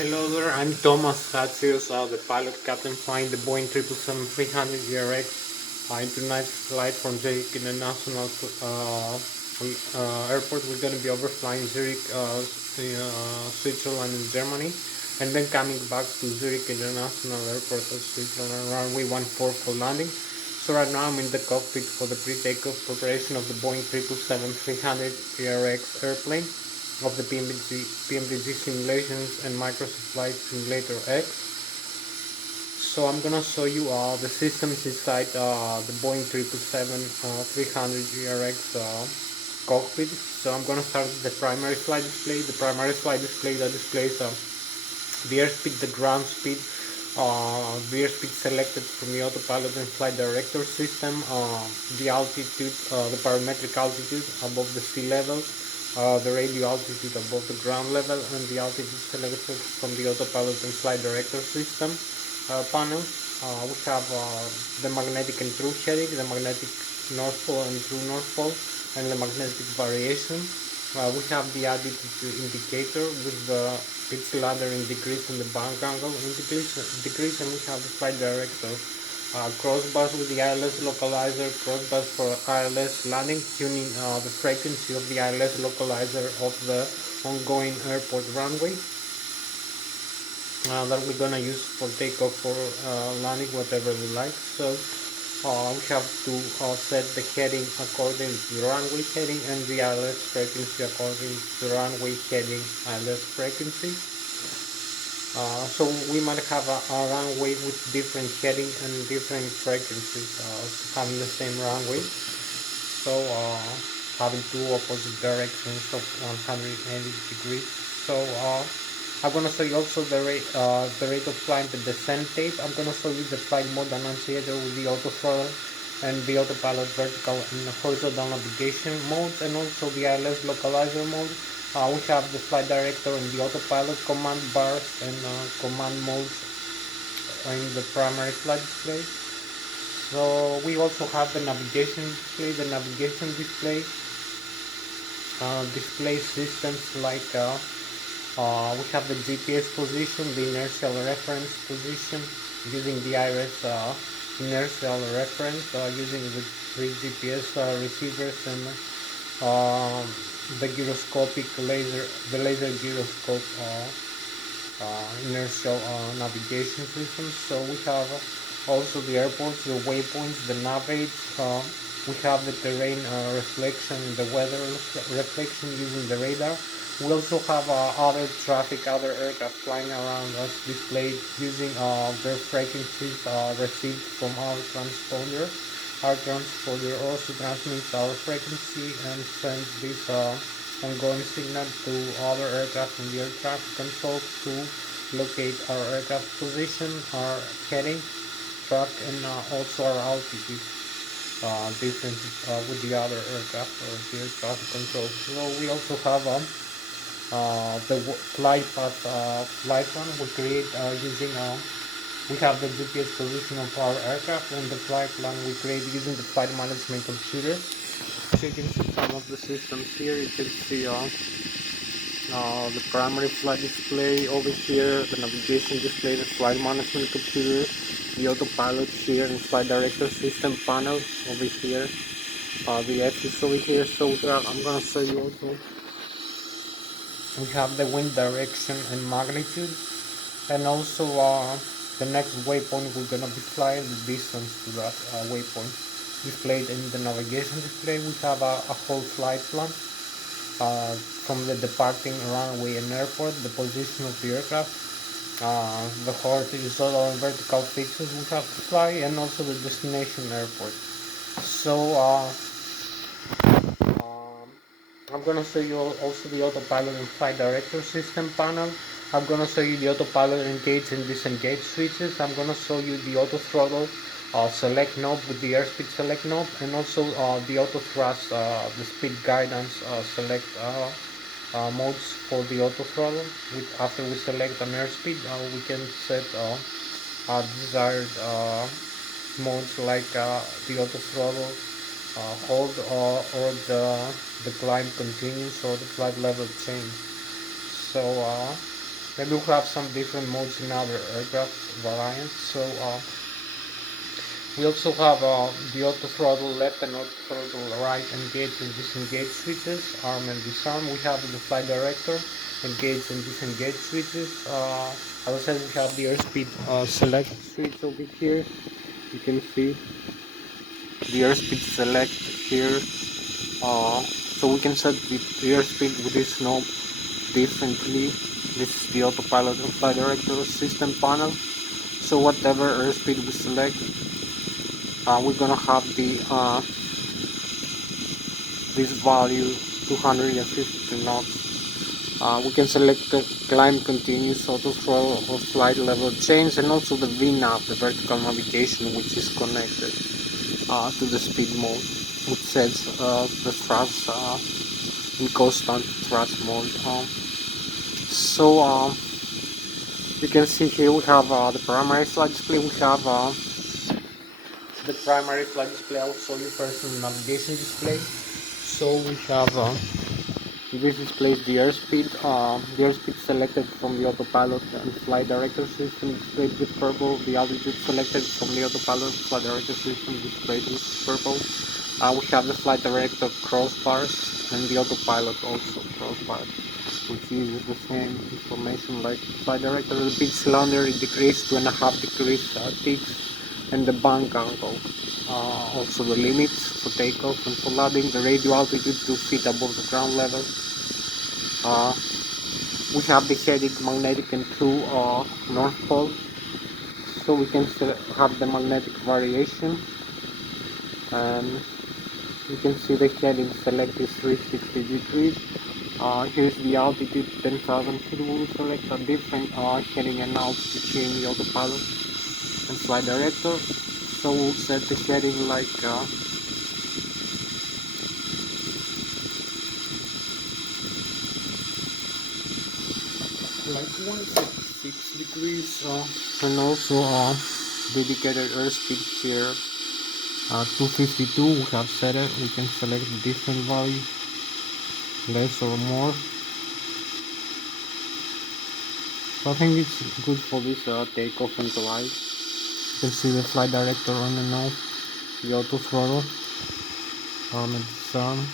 Hello there, I'm Thomas Hatsios, the pilot captain flying the Boeing 777-300 ERX tonight flight from Zurich International Airport. We're going to be overflying Zurich, Switzerland and Germany, and then coming back to Zurich International Airport of Switzerland, runway 14 for landing. So right now I'm in the cockpit for the pre-takeoff preparation of the Boeing 777-300 ERX airplane of the PMDG simulations and Microsoft Flight Simulator X. So I'm gonna show you the systems inside the Boeing 777-300 ERX cockpit. So I'm gonna start with the primary flight display. The primary flight display that displays the airspeed, the ground speed, the airspeed selected from the autopilot and flight director system, the altitude, the parametric altitude above the sea level, the radio altitude above the ground level, and the altitude selected from the autopilot and flight director system panel. We have the magnetic and true heading, the magnetic north pole and true north pole, and the magnetic variation. We have the altitude indicator with the pitch ladder in degrees and the bank angle in degrees, and we have the flight director crossbars with the ILS localizer, crossbars for ILS landing, tuning the frequency of the ILS localizer of the ongoing airport runway that we're gonna use for takeoff, for landing, whatever we like. So we have to set the heading according to the runway heading and the ILS frequency according to the runway heading ILS frequency. So we might have a runway with different heading and different frequencies having the same runway. So having two opposite directions of 180 degrees. So I'm gonna show you also the rate of climb, the descent tape. I'm gonna show you the flight mode annunciator with the auto throttle and the autopilot vertical and horizontal navigation modes, and also the ILS localizer mode. We have the flight director and the autopilot command bars and command modes in the primary flight display. So we also have the navigation display. The navigation display displays systems like we have the GPS position, the inertial reference position, using the IRS inertial reference, using the three GPS receivers and the gyroscopic laser, the laser gyroscope inertial navigation systems. So we have also the airports, the waypoints, the nav aids. We have the terrain reflection, the weather reflection using the radar. We also have other traffic, other aircraft flying around us displayed using their frequencies received from our transponder. Our transponder also transmits our frequency and sends this ongoing signal to other aircraft in the air traffic control to locate our aircraft position, our heading, track, and also our altitude differences with the other aircraft or the air traffic control. So we also have the flight path flight plan we create using we have the GPS position of our aircraft, and the flight plan we create using the flight management computer. So you can see some of the systems here. You can see the primary flight display over here, the navigation display, the flight management computer, the autopilot here, and flight director system panel over here, the axis over here. So I'm gonna show you also. We have the wind direction and magnitude, and also the next waypoint we're gonna be flying, the distance to that waypoint displayed in the navigation display. We have a whole flight plan from the departing runway and airport, the position of the aircraft, the horizontal and vertical fixes we have to fly, and also the destination airport. So I'm gonna show you also the autopilot and flight director system panel. I'm gonna show you the autopilot engage and disengage switches. I'm gonna show you the auto throttle select knob with the airspeed select knob, and also the auto thrust, the speed guidance select modes for the auto throttle. After we select an airspeed, we can set desired modes like the auto throttle, hold, or the climb continues, or the flight level change. So maybe we'll have some different modes in other aircraft variants. So we also have the auto throttle left and auto throttle right engage and disengage switches, arm and disarm. We have the flight director engage and disengage switches. As I said, we have the airspeed select switch over here. You can see the airspeed select here. So we can set the airspeed with this knob differently. This is the autopilot and flight director system panel. So whatever airspeed we select, we're gonna have the this value 250 knots. We can select the climb continuous, auto throttle or flight level change, and also the VNAV, the vertical navigation, which is connected to the speed mode, which sets the thrust in constant thrust mode. So you can see here we have the primary flight display. We have the primary flight display. I'll show you first the navigation display. So we have this displays the airspeed selected from the autopilot and flight director system displayed with purple. The altitude selected from the autopilot and flight director system displayed with purple. We have the flight director crossbars and the autopilot also crossbars, which uses the same information like flight director. The pitch cylinder is decreased 2.5 degrees ticks, and the bank angle. Also the limits for takeoff and for landing, the radio altitude 2 feet above the ground level. We have the heading magnetic and true north pole, so we can have the magnetic variation, and you can see the heading select is 360 degrees. Here's the altitude 10,000 feet. We will select a different heading and altitude here in the autopilot and flight director. So we'll set the heading like 156 degrees, and also dedicated airspeed here 252. We have set it. We can select a different value, less or more. So I think it's good for this takeoff and glide. You can see the flight director on and off, the auto throttle, arm and disarm.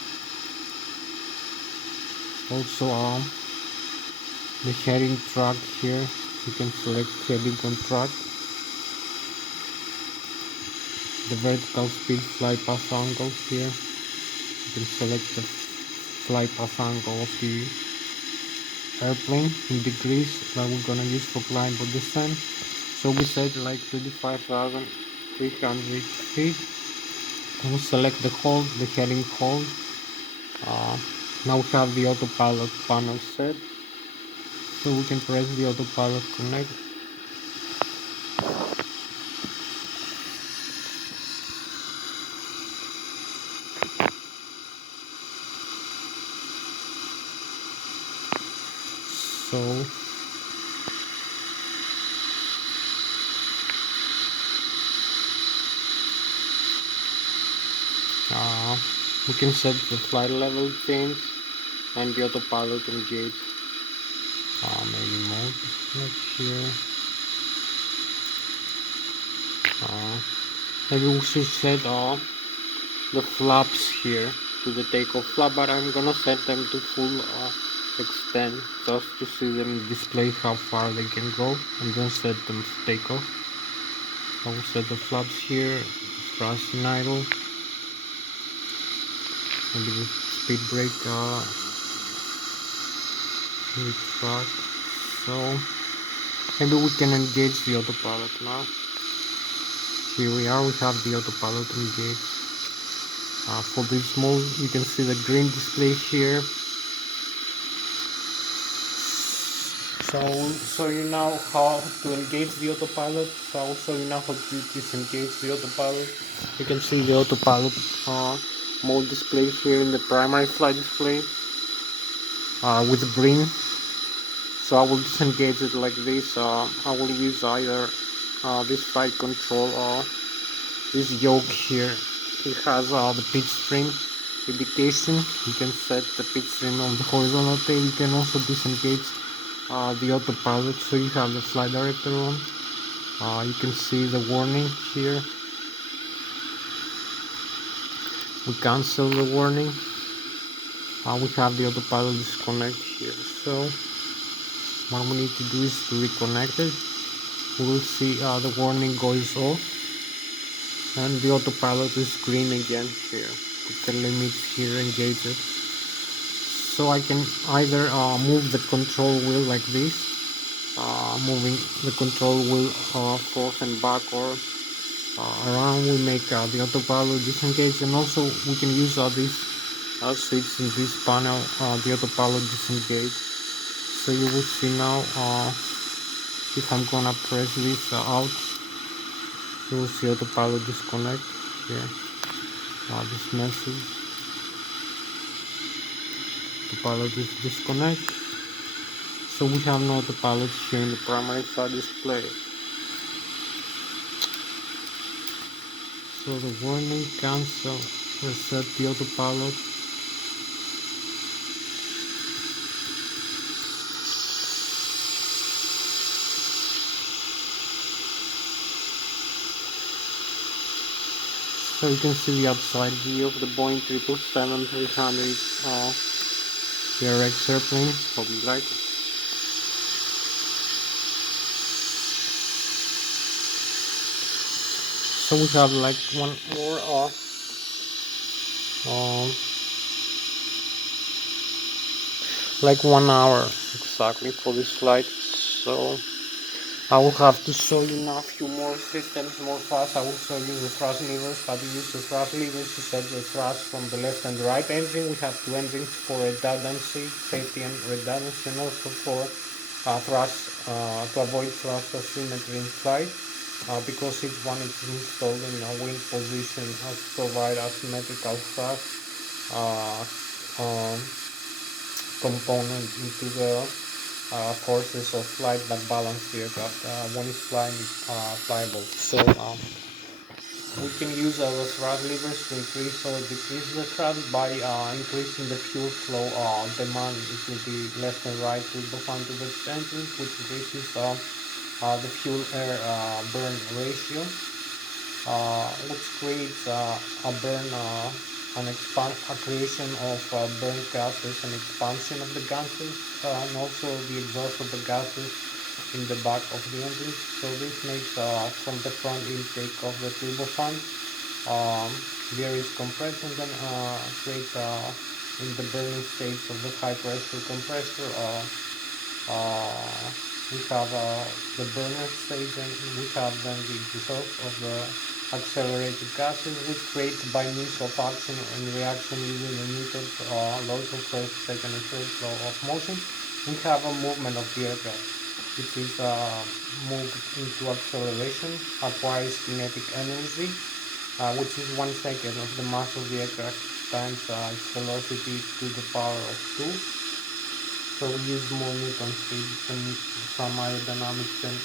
Also the heading track here, you can select heading on track. The vertical speed flight path angle here, you can select the flight path angle of the airplane in degrees that we're gonna use for climb or descent. So we set like 25,300 feet. We'll select the hold, the heading hold. Now we have the autopilot panel set, so we can press the autopilot connect. So we can set the flight level change and the autopilot engage. Maybe mode like here. Maybe we should set the flaps here to the takeoff flap, but I'm gonna set them to full extent just to see them display how far they can go, and then set them to takeoff. I will set the flaps here, thrust in idle, maybe the speed brake retract. So maybe we can engage the autopilot now. Here we are, we have the autopilot engaged. For this mode, you can see the green display here. So I'll show you now how to engage the autopilot. So I'll show you now how to disengage the autopilot. You can see the autopilot mode display here in the primary flight display with green. So I will disengage it like this. I will use either this flight control or this yoke here. It has the pitch stream indication. You can set the pitch stream on the horizontal tail. You can also disengage the autopilot, so you have the flight director on. You can see the warning here. We cancel the warning. We have the autopilot disconnect here. So what we need to do is to reconnect it. We will see the warning goes off and the autopilot is green again here with the limits here engaged. So I can either move the control wheel like this, moving the control wheel forth and back, or around. We make the autopilot disengage, and also we can use this switch in this panel, the autopilot disengage. So you will see now, if I'm gonna press this out, you will see autopilot disconnect here. This message, autopilot is disconnect. So we have no autopilot here in the primary side display. So the warning, cancel, reset the autopilot. So you can see the outside view of the Boeing 777-300 PRX airplane. Hope you like it. So we have like one more like 1 hour exactly for this flight. So I will have to show you now a few more systems more fast. I will show you the thrust levers, how to use the thrust levers to set the thrust from the left and the right engine. We have two engines for redundancy, safety and redundancy, and also for thrust, to avoid thrust asymmetry in flight, because each one is installed in a wing position as to provide asymmetrical thrust component into the forces of flight that balance the aircraft when it's flyable. So we can use our thrust levers to increase or decrease the thrust by increasing the fuel flow demand. It will be left and right turbofan to the engines, which increases the fuel air burn ratio, which creates a burn, a creation of burn gases and expansion of the gases, and also the exhaust of the gases in the back of the engine. So this makes from the front intake of the turbofan, there is compression, then creates in the burning stage of the high pressure compressor. We have the burner stage, and we have then the exhaust of the accelerated gases, which creates by means of action and reaction using the Newton's laws of first, second, and third law of motion. We have a movement of the aircraft, which is moved into acceleration, acquires kinetic energy, which is 1 second of the mass of the aircraft times its velocity to the power of 2. So we use more Newton's physics and some aerodynamics and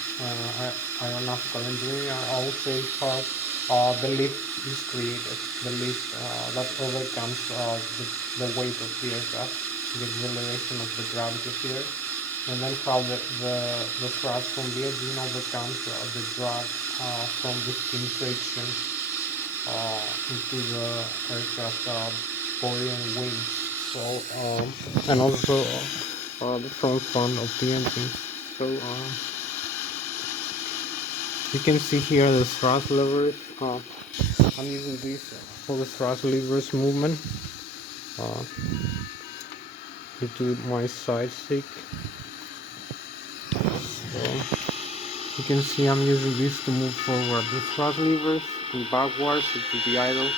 aeronautical engineering. I will say how the lift is created, the lift that overcomes the weight of the aircraft, the acceleration of the gravity of the Earth, and then how the thrust from the engine overcomes the drag from the steam friction into the aircraft body and wings. So and also the front fan of the engine. So you can see here the thrust levers. I'm using this for the thrust levers movement into my side stick. So you can see I'm using this to move forward the thrust levers and backwards into the idle.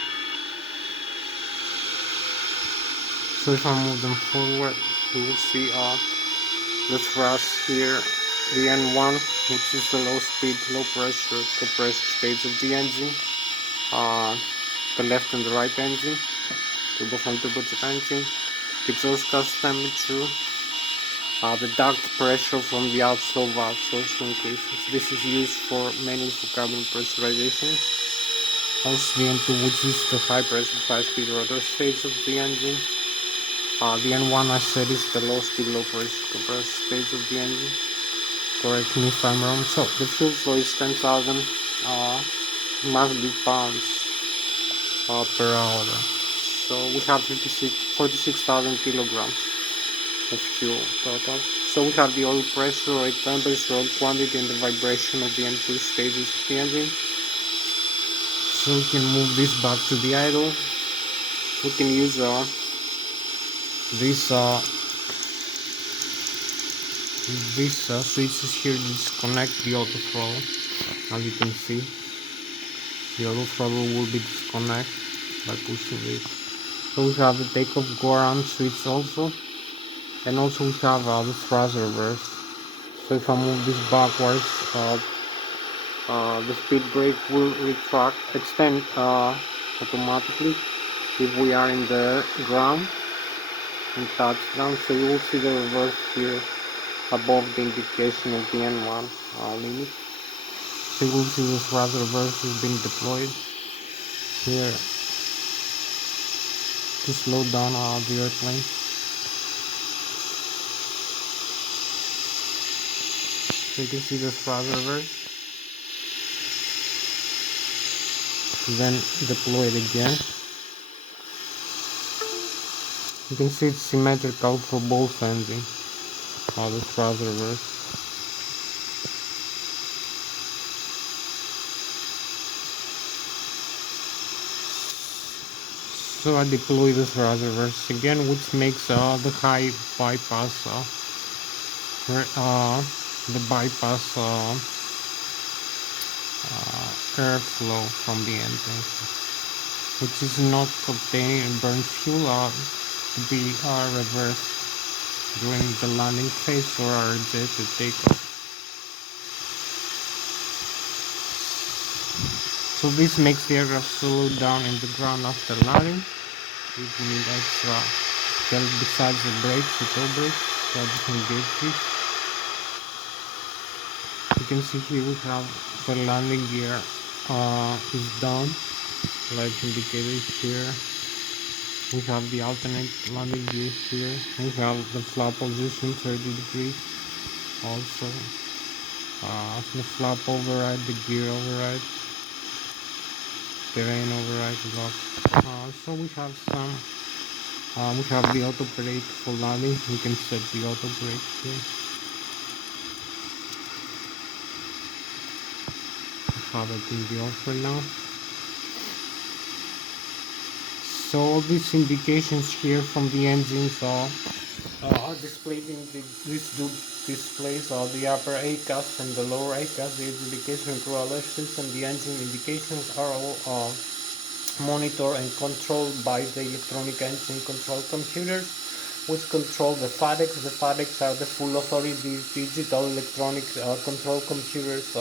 So if I move them forward, you will see the thrust here, the N1, which is the low speed, low pressure compressed stage of the engine, the left and the right engine, turbofan turbojet engine, the exhaust gas temperature, the duct pressure from the outflow valves also increases. This is used for mainly for cabin pressurization. Also the N2, which is the high pressure, high speed rotor stage of the engine. The N1 I said is the low speed, low pressure compressor stage of the engine. Correct me if I'm wrong. So the fuel flow is 10,000 must be pounds per hour. So we have 46,000 kilograms of fuel total. So we have the oil pressure, oil temperature, oil quantity, and the vibration of the N2 stages of the engine. So we can move this back to the idle. We can use these switches here to disconnect the auto throttle. As you can see, the auto throttle will be disconnected by pushing this. So we have the takeoff go around switch also, and also we have the thrust reverse. So if I move this backwards, the speed brake will extend automatically if we are in the ground and touchdown. So you will see the reverse here above the indication of the N1 limit. So you will see the thrust reverse is being deployed here to slow down the airplane. So you can see the thrust reverse, then deploy it again. You can see it's symmetrical for both engines, the thrust reverse. So I deploy the thrust reverse again, which makes the high bypass, airflow from the engine, which is not obtained burnt fuel to be reversed during the landing phase or rejected takeoff. So this makes the aircraft slow down in the ground after landing. If we need extra help besides the brakes, the toe brakes, so I just engage this. You can see here we have the landing gear is down, like indicated here. We have the alternate landing gear here. We have the flap position 30 degrees. Also, the flap override, the gear override, terrain override lock. So we have some. We have the auto brake for landing. We can set the auto brake here. I have it in the off right now. So all these indications here from the engines are displayed in these two displays, the upper ACAS and the lower ACAS. The indication through Lszh, and the engine indications are all monitored and controlled by the electronic engine control computers, which control the FADECs. The FADECs are the full authority digital electronic control computers,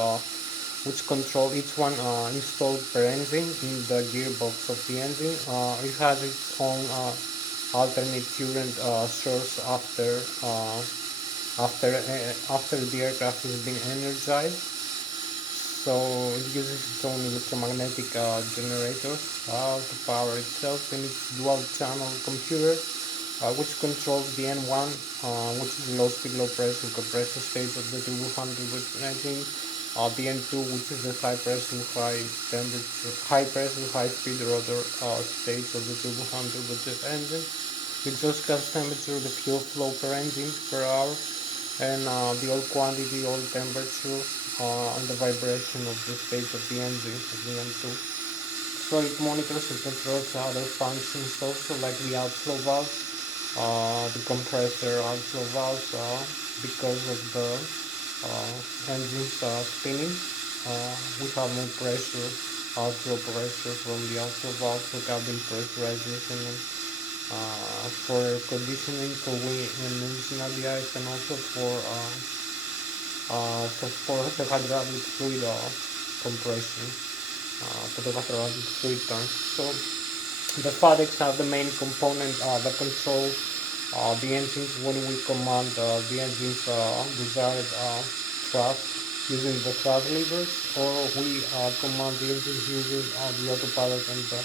which control each one installed per engine in the gearbox of the engine. It has its own alternate current source after the aircraft has been energized. So it uses its own electromagnetic generator to power itself, and its dual channel computer, which controls the N1, which is low speed, low pressure compressor stage of the turbo engine, the N2, which is the high pressure, high speed rotor stage of the turbo engine. The exhaust gas temperature, the fuel flow per engine per hour, and the oil quantity, oil temperature, and the vibration of the stage of the engine of the N2. So it monitors and controls other functions also, like the outflow valve, the compressor outflow valve, because of the engines spinning. We have more pressure, outflow pressure from the outflow valve for cabin pressurization, and for air conditioning, for wind and engine ice, and also for the hydraulic fluid compression, for the hydraulic fluid tank. So the FADECs are the main component that control the engines when we command the engine's desired thrust using the thrust levers, or we command the engines using the autopilot and the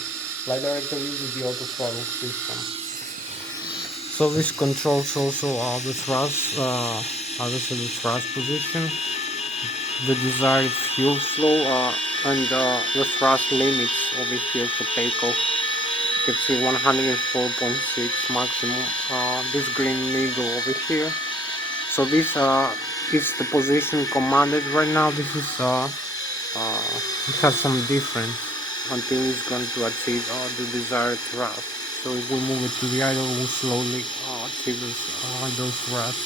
flight director using the auto throttle system. So this controls also the thrust, obviously the thrust position, the desired fuel flow, and the thrust limits over here for takeoff. You can see 104.6 maximum, this green needle over here. So this is the position commanded right now. This is it has some difference until it's going to achieve the desired thrust. So if we move it to the idle, we'll slowly achieve this idle thrust.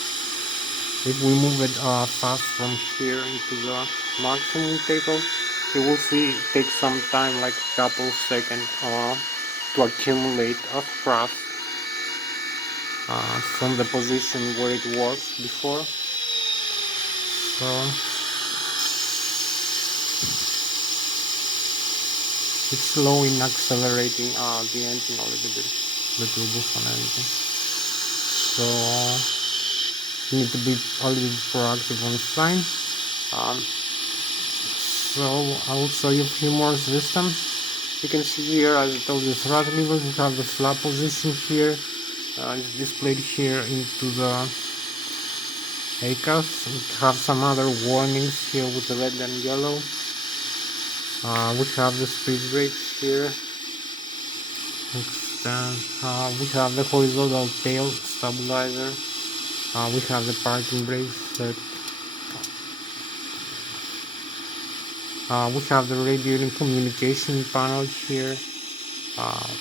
If we move it fast from here into the maximum takeoff, you will see it takes some time, like a couple of seconds, to accumulate a thrust from the position where it was before. So it's slow in accelerating the engine a little bit, the turbos and everything. So you need to be a little bit proactive on flying. So I will show you a few more systems. You can see here, as I told you, thrust levers. We have the flap position here. It's displayed here into the ACAS. We have some other warnings here with the red and yellow. We have the speed brakes here. We have the horizontal tail stabilizer. We have the parking brakes. We have the radio and communication panel here.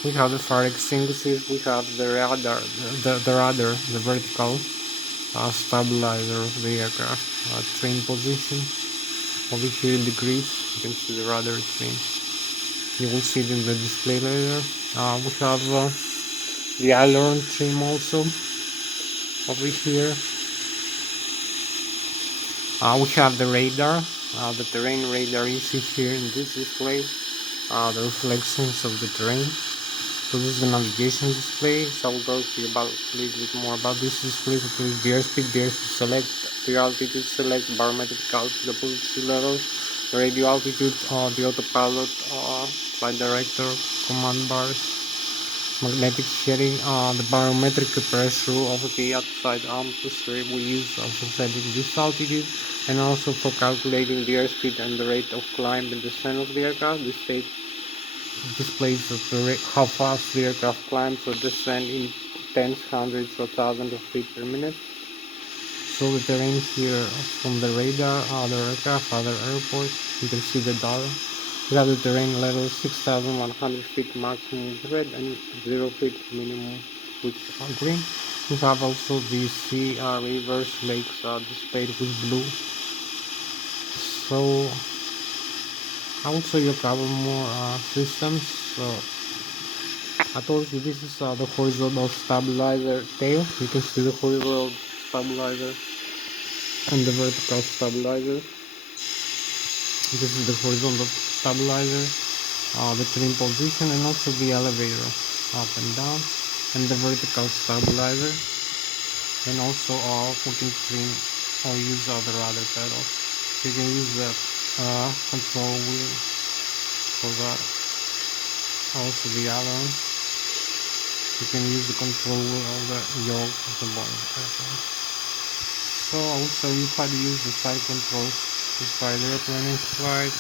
We have the fire extinguishers. We have the radar, the vertical stabilizer of the aircraft, train position. Over here in the grid, you can see the radar train. You will see it in the display later. We have the aileron trim also over here. We have the radar, the terrain radar you see here in this display, the reflections of the terrain. So this is the navigation display. So I will go to you about a little bit more about this display. So please the airspeed select, the altitude select, barometric altitude, the altitude levels, the radio altitude, the autopilot, flight director, command bars, magnetic shedding, the barometric pressure over the outside arms. We use also setting this altitude, and also for calculating the airspeed and the rate of climb and descent of the aircraft. This state displays how fast the aircraft climbs or descends in tens, hundreds, or thousands of feet per minute. So the terrain here from the radar, other aircraft, other airports, you can see the dollar. We have the terrain level 6,100 feet maximum with red and 0 feet minimum with green. We have also the sea rivers, lakes displayed with blue. So I will show you a couple more systems. So I told you this is the horizontal stabilizer tail. You can see the horizontal stabilizer and the vertical stabilizer. This is the horizontal stabilizer, the trim position, and also the elevator up and down, and the vertical stabilizer, and also we can trim or use the rudder pedal. So you can use the control wheel for that. Also the aileron. You can use the control wheel of the yoke of the Boeing airplane. So I will show you how to use the side controls to fly the airplane in flight.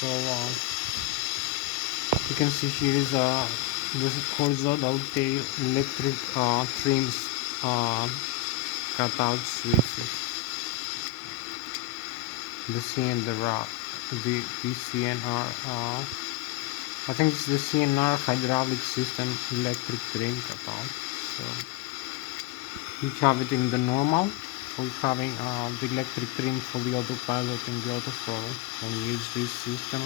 So you can see here is the horizontal tail electric trims cutout switches. The C and the ROC, the CNR. I think it's the CNR hydraulic system electric trim cutout. So we have it in the normal. We're having the electric trim for the autopilot and the auto throttle. When we use this system,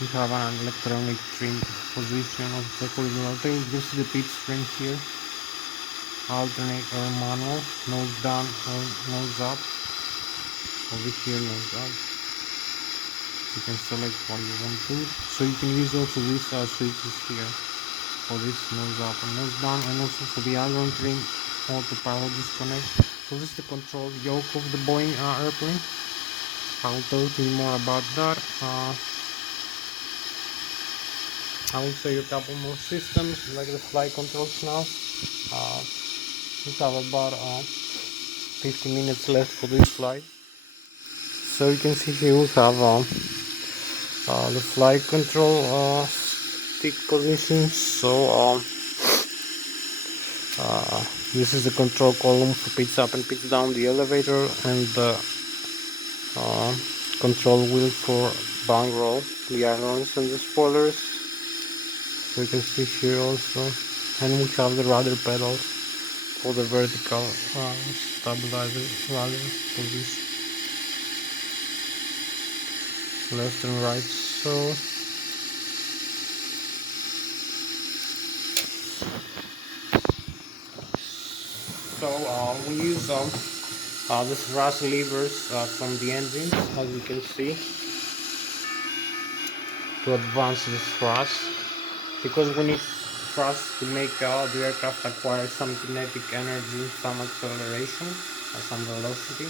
we have an electronic trim position of the horizontal tail. You see the pitch trim here. Alternate or manual, nose down or nose up. Over here, nose up. You can select what you want to. So you can use also these switches here for this nose up and nose down, and also for the aileron trim, autopilot disconnect. So this is the control yoke of the Boeing airplane. I'll tell you more about that. I will show you a couple more systems like the flight controls now. We have about 50 minutes left for this flight. So you can see here we have the flight control stick positions. So this is the control column for pitch up and pitch down the elevator, and the control wheel for bank roll, the ailerons and the spoilers. So you can see here also, and we have the rudder pedals for the vertical stabilizer rudder position, left and right. So we use the thrust levers from the engines, as you can see, to advance the thrust, because we need thrust to make the aircraft acquire some kinetic energy, some acceleration, some velocity.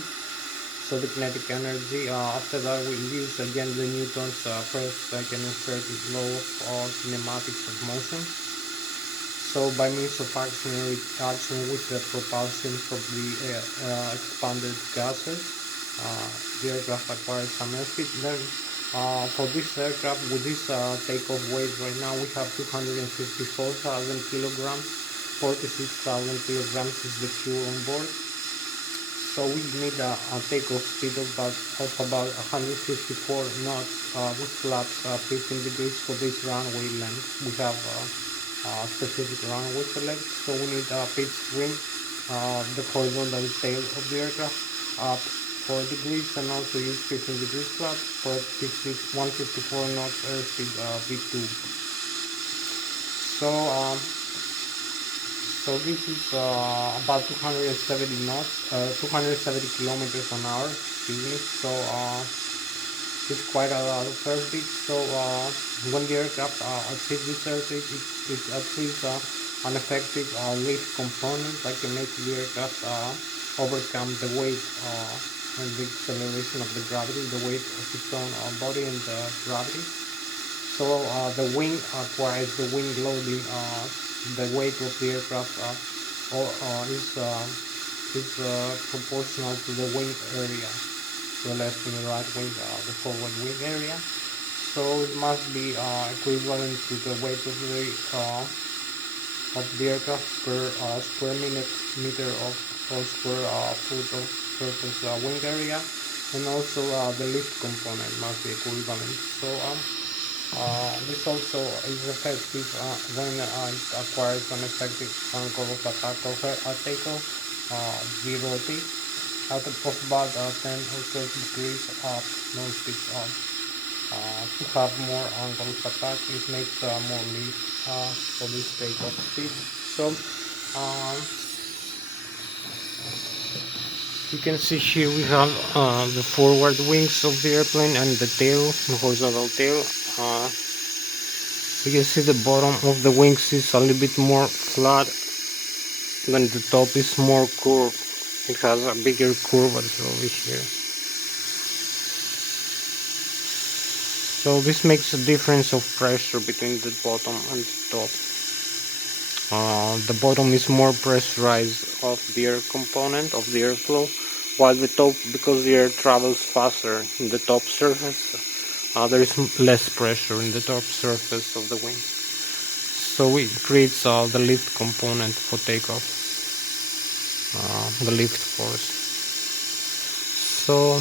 So the kinetic energy, after that we use again the Newton's first, second and third law of kinematics of motion. So by means of action with the propulsion from the expanded gases, the aircraft acquires some airspeed. Then for this aircraft, with this takeoff weight right now, we have 254,000 kilograms, 46,000 kilograms is the fuel on board. So we need a takeoff speed of about 154 knots. This flaps 15 degrees for this runway length. We have specific runway select, so we need a pitch trim the horizontal tail of the aircraft up 4 degrees, and also use 15 degrees flap for 154 knots airspeed V2. So this is about 270 knots, 270 kilometers an hour, excuse me. So it's quite a lot of airspeed. So when the aircraft achieves this airspeed, it achieves an effective lift component that can make the aircraft overcome the weight and the acceleration of the gravity, the weight of its own body and the gravity. So the wing acquires the wing loading. The weight of the aircraft is proportional to the wing area, the left and the right wing, the forward wing area. So it must be equivalent to the weight of the aircraft per square meter of or square foot of surface wing area, and also the lift component must be equivalent. So this also is effective when it acquires an effective angle of attack of a takeoff, 0T, at about 10 or 12 degrees up, non-speed up. To have more angle of attack, it makes more lift for this takeoff speed. So you can see here we have the forward wings of the airplane and the tail, the horizontal tail. You can see the bottom of the wings is a little bit more flat, then the top is more curved. It has a bigger curvature over here. So this makes a difference of pressure between the bottom and the top. The bottom is more pressurized of the air component of the airflow, while the top, because the air travels faster in the top surface, there is less pressure in the top surface of the wing. So it creates the lift component for takeoff, the lift force. So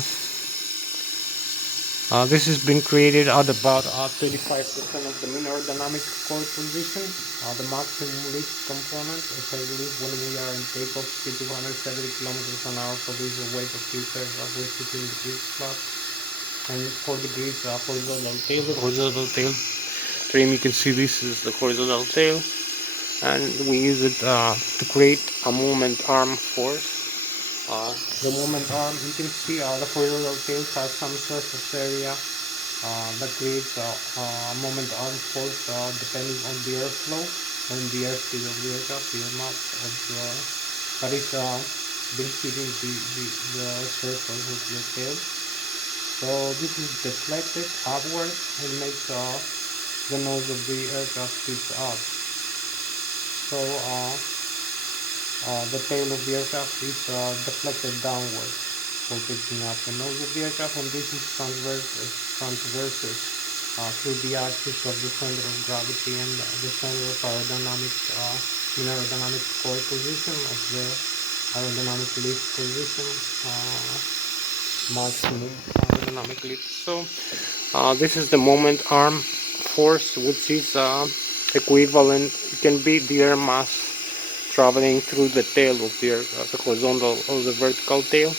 this has been created at about 35% of the mean aerodynamic core position. The maximum lift component is I believe when we are in takeoff speed 270 kilometers an hour for this weight of this aircraft with 15 degrees flap and 4 degrees horizontal tail. The horizontal tail trim, you can see this is the horizontal tail, and we use it to create a moment arm force. The moment arm, you can see the horizontal tail has some surface area that creates a moment arm force depending on the airflow and the airspeed of the aircraft, the amount of that is been hitting the surface of the tail. So this is deflected upward and makes the nose of the aircraft pitch up. So the tail of the aircraft is deflected downward for pitching up the nose of the aircraft, and this is transverses through the axis of the center of gravity and the center of aerodynamic in aerodynamic core position of the aerodynamic lift position, maximum aerodynamic lift. So this is the moment arm force, which is equivalent. It can be the air mass traveling through the tail of the aircraft, the horizontal or the vertical tail,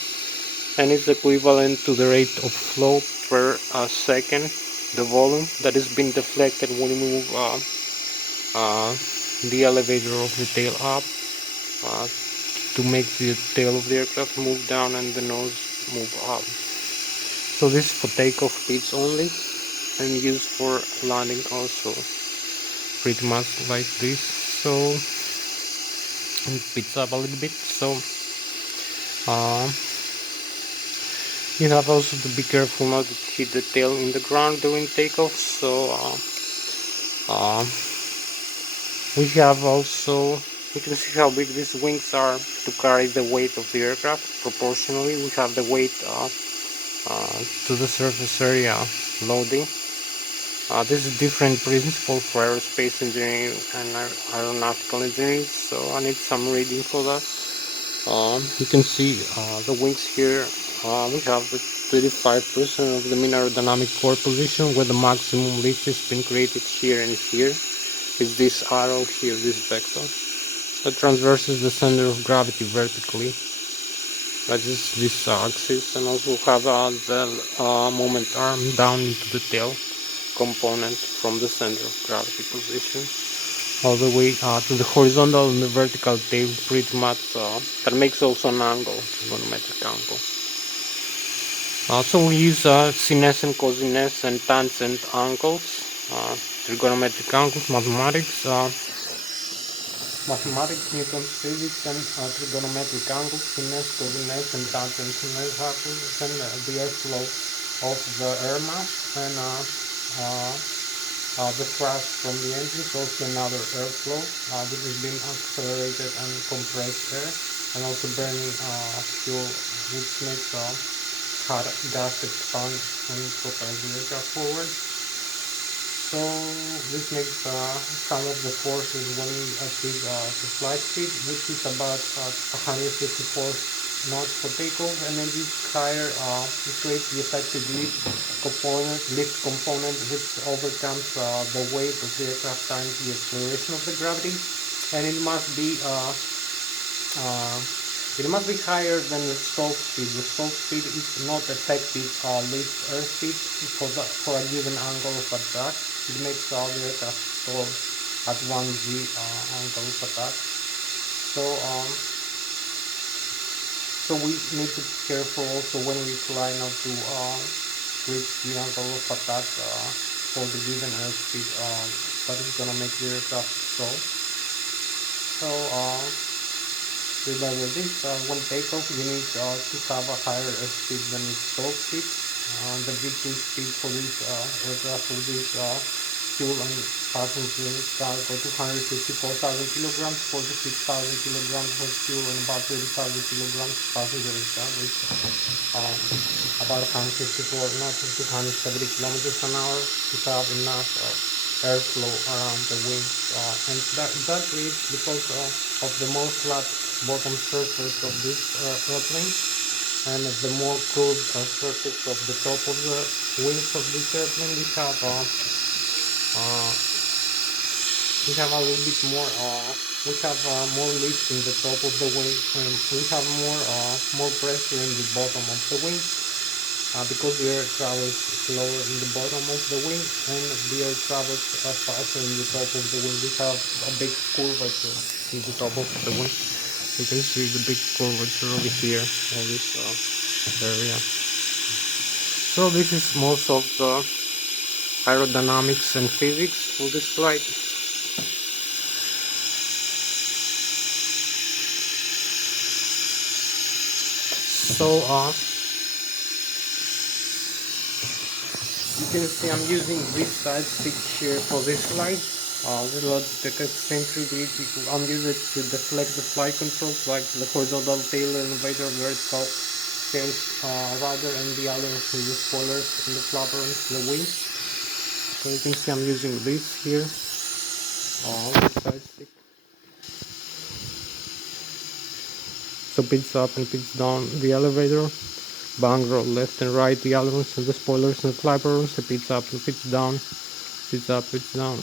and it's equivalent to the rate of flow per second, the volume that is being deflected when we move the elevator of the tail up to make the tail of the aircraft move down and the nose move up. So this is for takeoff pitch only, and used for landing also, pretty much like this. So it picks up a little bit. So you have also to be careful not to hit the tail in the ground during takeoff. So we have also, you can see how big these wings are to carry the weight of the aircraft proportionally. We have the weight to the surface area loading. This is different principle for aerospace engineering and aeronautical engineering, so I need some reading for that. You can see the wings here. We have the 35% of the mean aerodynamic core position, where the maximum lift has been created here, and here is this arrow here, this vector that transverses the center of gravity vertically. That is this axis, and also have the moment arm down into the tail component from the center of gravity position all the way to the horizontal and the vertical tail, pretty much. That makes also an angle, trigonometric angle. So we use sinus and cosinus and tangent angles, trigonometric angles, mathematics, Newton's physics, and trigonometric angles, sinus, cosinus, and tangent sinus angles, and the airflow of the air mass, and the thrust from the engines, also another airflow. This is being accelerated and compressed air, and also burning fuel, which makes hot gas expand and propels the aircraft forward. So this makes some of the forces when we achieve the flight speed, which is about 154 knots for takeoff, and then this higher it creates the effective lift component, which overcomes the weight of the aircraft times the acceleration of the gravity, and it must be higher than the stall speed. The stall speed is not effective lift airspeed for a given angle of attack. It makes the aircraft stall at 1g angle of attack. So we need to be careful also when we fly not to reach the angle of attack for the given airspeed that is gonna make the aircraft stall. So remember this, when takeoff you need to have a higher airspeed than its stall speed. The V2 speed for this aircraft, for this fuel and passengers cargo, 254,000 kilograms, 46,000 kilograms of fuel, and about 30,000 kilograms passengers cargo. About 154 knots and 270 kilometers an hour to have enough airflow around the wings, and that is because of the more flat bottom surface of this airplane, and the more curved surface of the top of the wings of this airplane. We have a little bit more. We have more lift in the top of the wing, and we have more pressure in the bottom of the wing, because the air travels slower in the bottom of the wing, and the air travels faster in the top of the wing. We have a big curvature in the top of the wing. You can see the big curvature over here on this area. So this is most of the aerodynamics and physics for this flight. So You can see I'm using this side stick here for this slide. The Logitech eccentric, I'm using it to deflect the flight controls like the horizontal tail elevator, vertical tail rudder, and the other is the spoilers and the flappers, the wings. So you can see I'm using this here, this side stick. So pitch up and pitch down the elevator, bang roll left and right the ailerons and the spoilers and the flappers, so pitch up and pitch down, pitch up, pitch down,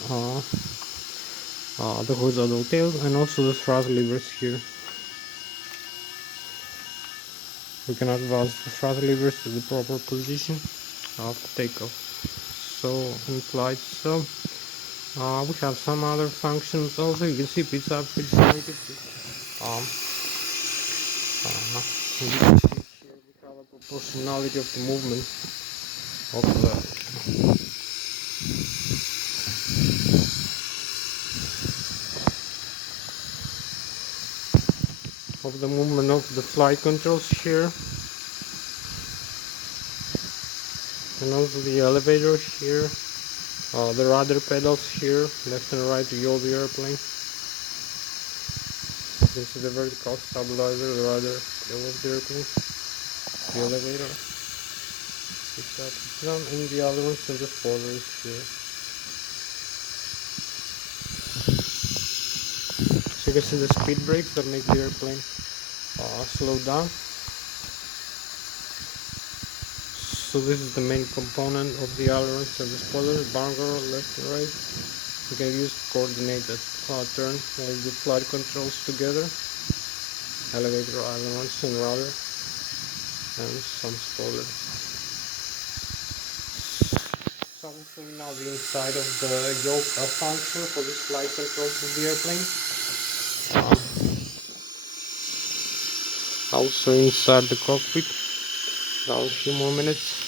the horizontal tail, and also the thrust levers here. We can advance the thrust levers to the proper position after takeoff. So in flight, so we have some other functions also. You can see pitch up, pitch down. You can see, you can see here we have a proportionality of the movement of the movement of the flight controls here, and also the elevator here, the rudder pedals here, left and right to yaw the airplane. You can see the vertical stabilizer, the rudder, tail of the airplane, the elevator, pitch up, pitch down, and the other ones and the spoilers here. So you can see the speed brakes that make the airplane slow down. So this is the main component of the ailerons and the spoilers, bunker left and right. You can use coordinated turn all the flight controls together, elevator, ailerons and rudder, and some spoilers. So I'm showing now the inside of the yoke function for this flight controls of the airplane. Also inside the cockpit, now a few more minutes.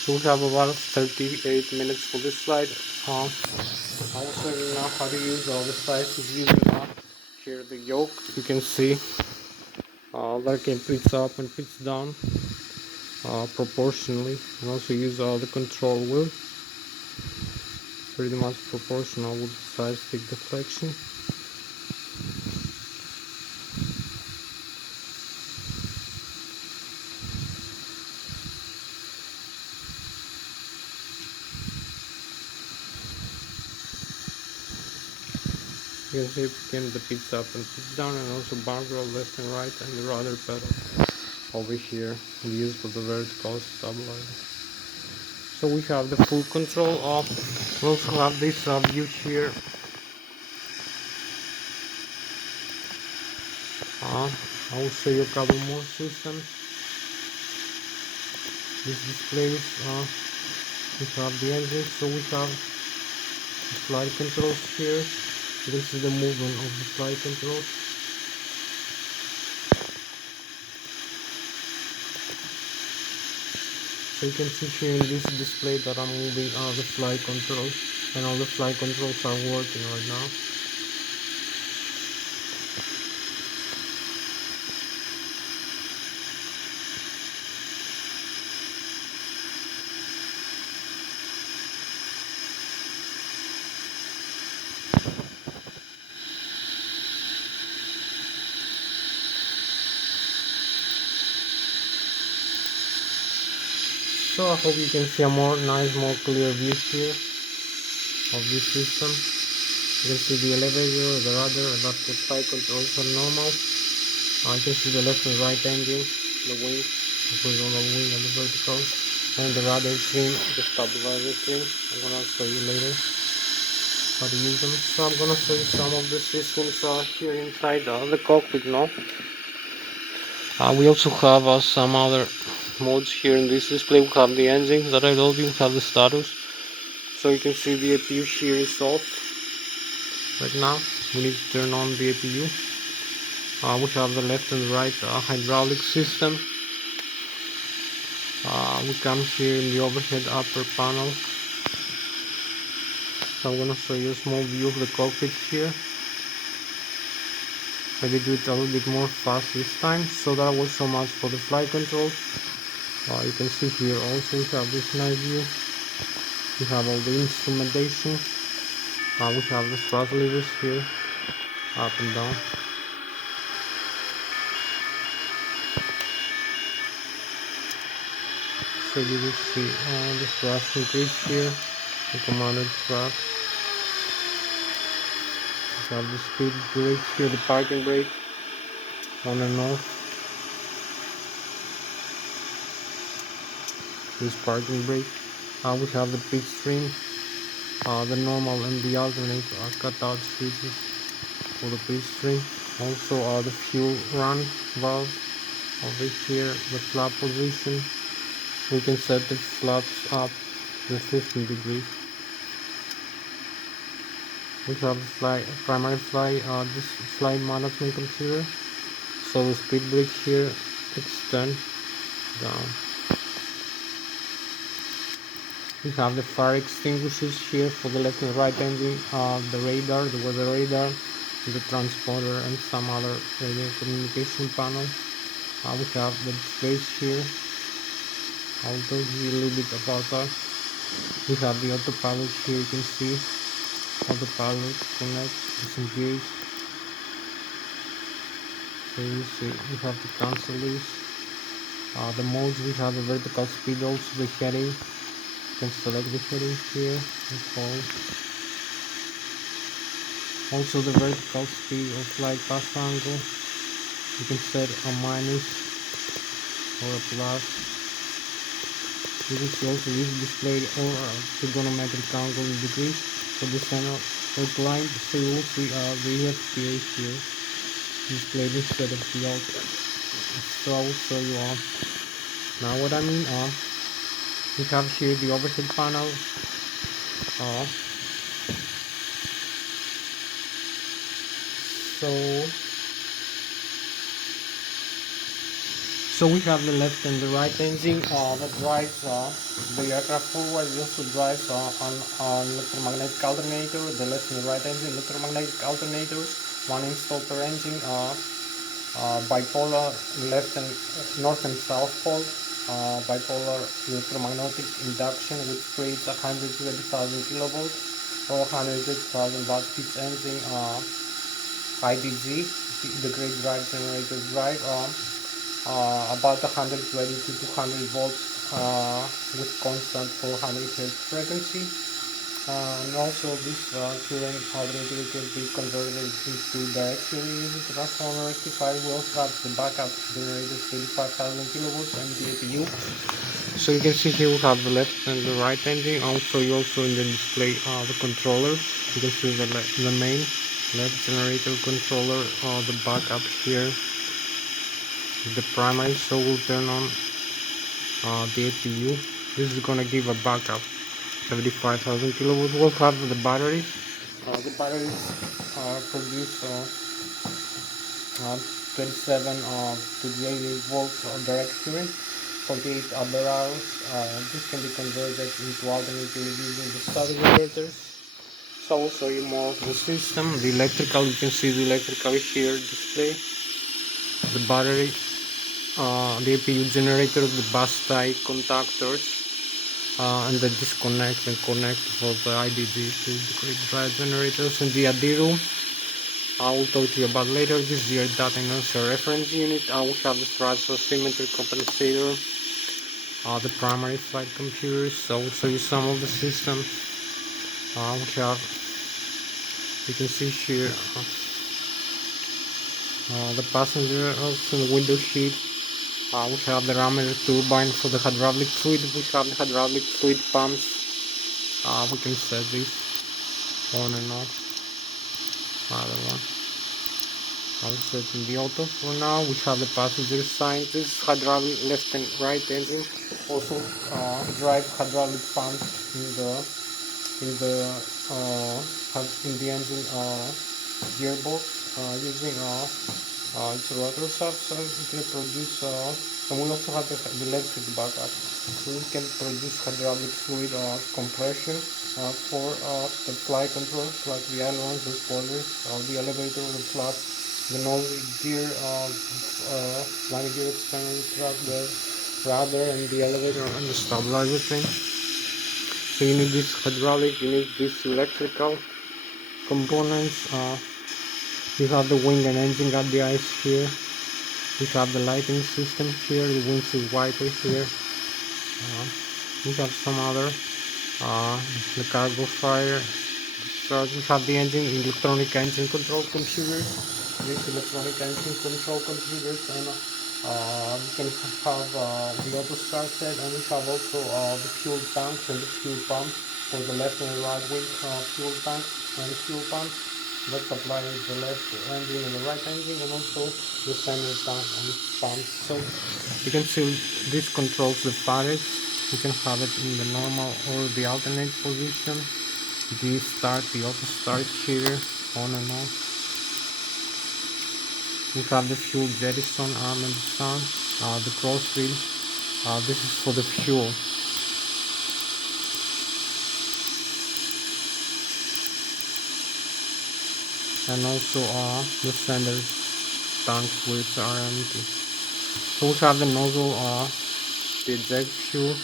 So we have about 38 minutes for this slide. Also now how to use all the slices using here the yoke. You can see that can pitch up and pitch down proportionally, and also use all the control wheel, pretty much proportional with the side stick deflection. You can see again the pitch up and pitch down, and also bar roll left and right, and the rudder pedal over here used for the vertical stabilizer. So we have the full control of. We also have this view here. I will show you a couple more systems. This displays we have the engine, so we have the flight controls here. This is the movement of the flight controls. So you can see here in this display that I'm moving the flight controls, and all the flight controls are working right now. So I hope you can see a more clear view here of this system. You can see the elevator, the rudder, and that the flight controls are normal. You can see the left and right engine, the wing, the horizontal wing and the vertical, and the rudder trim, the stabilizer trim. I'm gonna show you later how to use them. So I'm gonna show you some of the systems here inside the cockpit now. We also have some other modes here in this display. We have the engines that I told you, we have the status. So you can see the APU here is off right now. We need to turn on the APU. We have the left and right hydraulic system. We come here in the overhead upper panel. So I'm gonna show you a small view of the cockpit here. maybe do it a little bit more fast this time. So that was so much for the flight controls. You can see here also we have this nice view. We have all the instrumentation. We have the thrust levers here, up and down. So you will see the thrust increase here, the commanded thrust. We have the speed brake here, the parking brake, on and off. This parking brake. We have the pitch stream, the normal and the alternate cutout switches for the pitch stream. Also the fuel run valve over here, the flap position. We can set the flaps up to 15 degrees. We have the primary this flight management computer. So the speed brake here, extend down. We have the fire extinguishers here for the left and right engine, the radar, the weather radar, the transponder, and some other radio communication panel. We have the displays here. I'll tell you a little bit about that. We have the autopilot here. You can see autopilot connect, disengage. So you see we have to cancel this. The modes, we have the vertical speed, also the heading. You can select the heading here and hold. Also the vertical speed or flight path angle. You can set a minus or a plus. You can see also this displayed or trigonometric angle in degrees for the center outline. So you will see the FPA here displayed instead of the output. So I will show you now what I mean. We have here the overhead panel. So we have the left and the right engine that drives the aircraft forward. It also drives on electromagnetic alternator. The left and the right engine electromagnetic alternators, one installed per engine, bipolar left and north and south pole, bipolar electromagnetic induction, which creates 120,000 kilovolts or 120,000 watt peak engine, IDG, the great drive generator drive, about 120 to 200 volts with constant 400 Hz frequency. And also this current alternator can be converted into directionally using transformer rectifier. We also have the backup generator 35,000 kilovolts and the APU. So you can see here we have the left and the right engine. Also you also in the display the controller. You can see the main left generator controller, the backup here, the primary. So we'll turn on the APU. This is gonna give a backup 75,000 kilovolts. We'll have the batteries. The batteries produce 27 to 88 volts of direct current, 48 ampere hours. This can be converted into alternator using the starter generators. So I'll show you more of the system. The electrical, you can see the electrical here display. The battery, the APU generator, the bus tie contactors, and the disconnect and connect for the IDG to the great drive generators, and the ADIRU I will talk to you about later. This is your data and answer reference unit. I will have the thrust symmetry compensator, the primary flight computers. So I will show you some of the systems. We have, you can see here the passenger, also the window sheet. We have the ramager turbine for the hydraulic fluid. We have the hydraulic fluid pumps. We can set this on and off. Other one. I'll set in the auto for now. We have the passenger side. This is hydraulic left and right engine. Also drive hydraulic pumps in the engine gearbox using its rotor shaft, so it can produce. And we also have the electric backup, so we can produce hydraulic fluid compression for the flight controls like the ailerons, the spoilers, the elevator, the flaps, the nose gear, landing gear, external truck, the rudder, and the elevator and the stabilizer thing. So you need this hydraulic, you need this electrical components. You have the wing and engine got the eyes here. We have the lighting system here, the windshield wiper here. We have some other, the cargo fire. So we have the engine, electronic engine control computers. These electronic engine control computers, and we can have the auto start set, and we have also the fuel tanks and the fuel pumps for the left and right wing fuel tanks and fuel pumps that supply the left engine and the right engine, and also the center tank and pumps. So you can see this controls the fares. You can have it in the normal or the alternate position. The start, the auto start here, on and off. We have the fuel jettison arm and sun, the crossfield. This is for the fuel. And also the center tanks which are empty. So we have the nozzle, the eject fuel.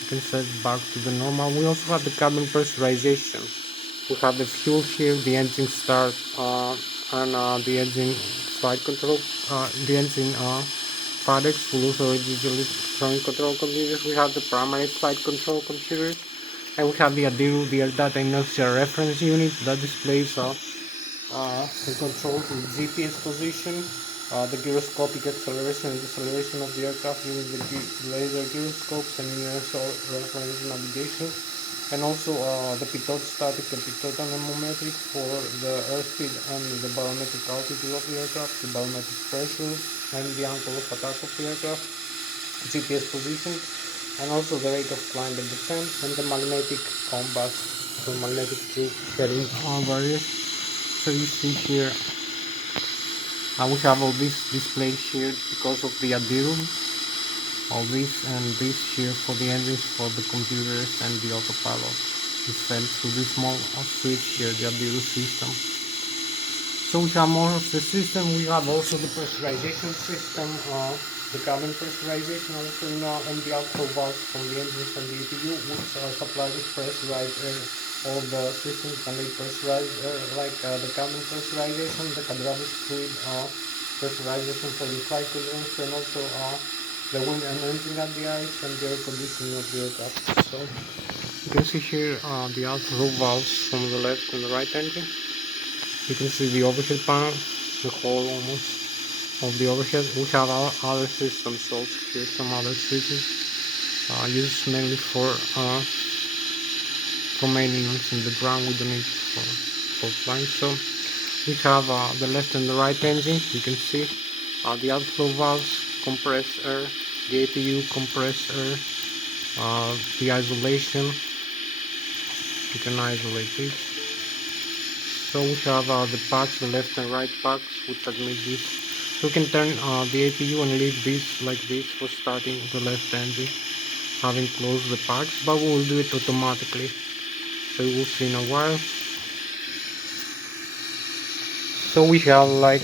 You can set it back to the normal. We also have the cabin pressurization. We have the fuel here, the engine start, and the engine flight control, the engine products. We also digital electronic control computers. We have the primary flight control computers, and we have the ADIRU, the Air Data Inertia Reference Unit that displays and controls the GPS position, the gyroscopic acceleration and deceleration of the aircraft using the laser gyroscopes and universal reference navigation, and also the pitot static and pitot anemometric for the airspeed and the barometric altitude of the aircraft, the barometric pressure and the angle of attack of the aircraft, GPS position, and also the rate of climb and descent, and the magnetic compass, so magnetic field heading various. So you see here, we have all this displayed here because of the ADIRU, all this and this here for the engines, for the computers and the autopilot. It's fed through this small switch here, the ADIRU system. So we have more of the system. We have also the pressurization system, the cabin pressurization, also and the outflow valves from the engines and the EPU, which supply the pressurized air. All the systems can be pressurized air, like the cabin pressurization, the hydraulic fluid pressurization for the flight controls, and also the wind and engine at the ice and the air conditioning of the aircraft. So you can see here the outflow valves from the left and the right engine. You can see the overhead panel, the whole almost of the overhead. We have other systems also here, some other switches used mainly for maintenance in the ground. We don't need for flying. So we have the left and the right engine. You can see the outflow valves, compressed air, the APU, compressed air, the isolation. You can isolate this. So we have the packs, the left and right packs, which admit this. So we can turn the APU and leave this like this for starting the left engine, having closed the packs, but we will do it automatically. So we will see in a while. So we have like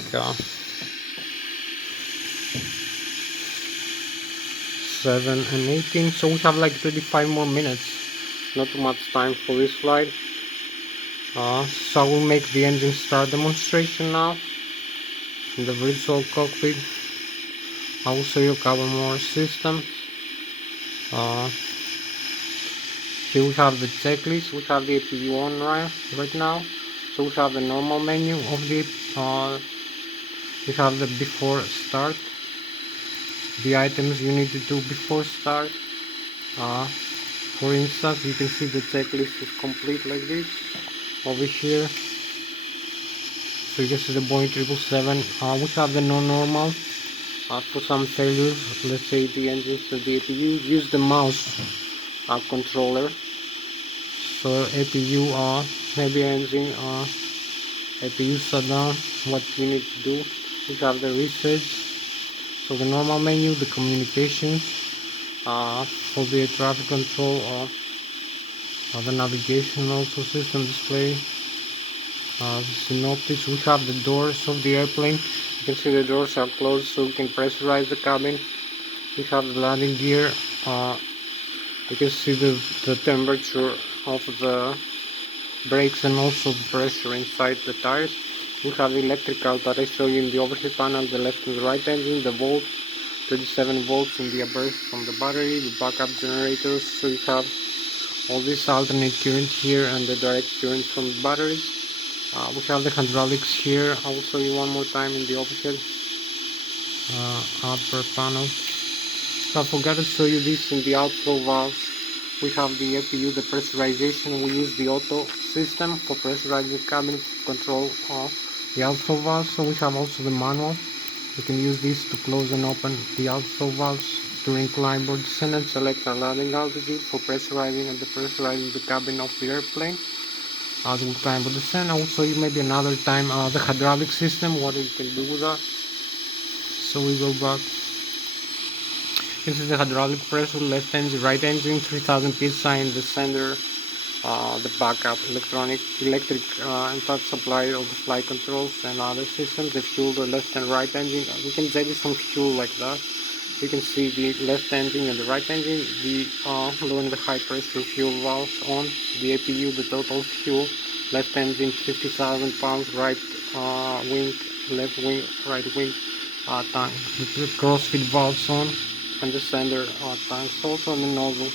7 and 18. So we have like 35 more minutes. Not too much time for this flight. So I will make the engine start demonstration now in the virtual cockpit. I will show you a couple more systems. Here we have the checklist. We have the APU on right now. So we have the normal menu of the we have the before start, the items you need to do before start. For instance, you can see the checklist is complete like this over here. So you can see the Boeing 777. We have the non-normal. For some failures, let's say the engines of the APU, use the mouse controller. So APU heavy engine, APU shutdown. What you need to do, we have the research. So the normal menu, the communications, for the traffic control, the navigation also system display, synoptics. We have the doors of the airplane. You can see the doors are closed so we can pressurize the cabin. We have the landing gear. You can see the temperature of the brakes and also the pressure inside the tires. We have the electrical that I show you in the overhead panel, the left and the right engine, the volt, 37 volts in the burst from the battery, the backup generators. So you have all this alternate current here and the direct current from the battery. We have the hydraulics here. I will show you one more time in the overhead upper panel. So I forgot to show you this in the outflow valves. We have the APU, the pressurization. We use the auto system for pressurizing the cabin to control the outflow valves. So we have also the manual. We can use this to close and open the outflow valves during climb or descent and select our landing altitude for pressurizing and depressurizing the cabin of the airplane as we climb or descend. I will show you maybe another time the hydraulic system, what you can do with that. So we go back. This is the hydraulic pressure, left engine, right engine, 3000 psi in the center, the backup electric and touch supply of the flight controls and other systems, the fuel, the left and right engine. We can set some fuel like that. You can see the left engine and the right engine, the low and the high pressure fuel valves on, the APU, the total fuel, left engine 50,000 pounds, right wing, left wing, right wing tank, the crossfit valves on, and the center tanks also on the nozzle.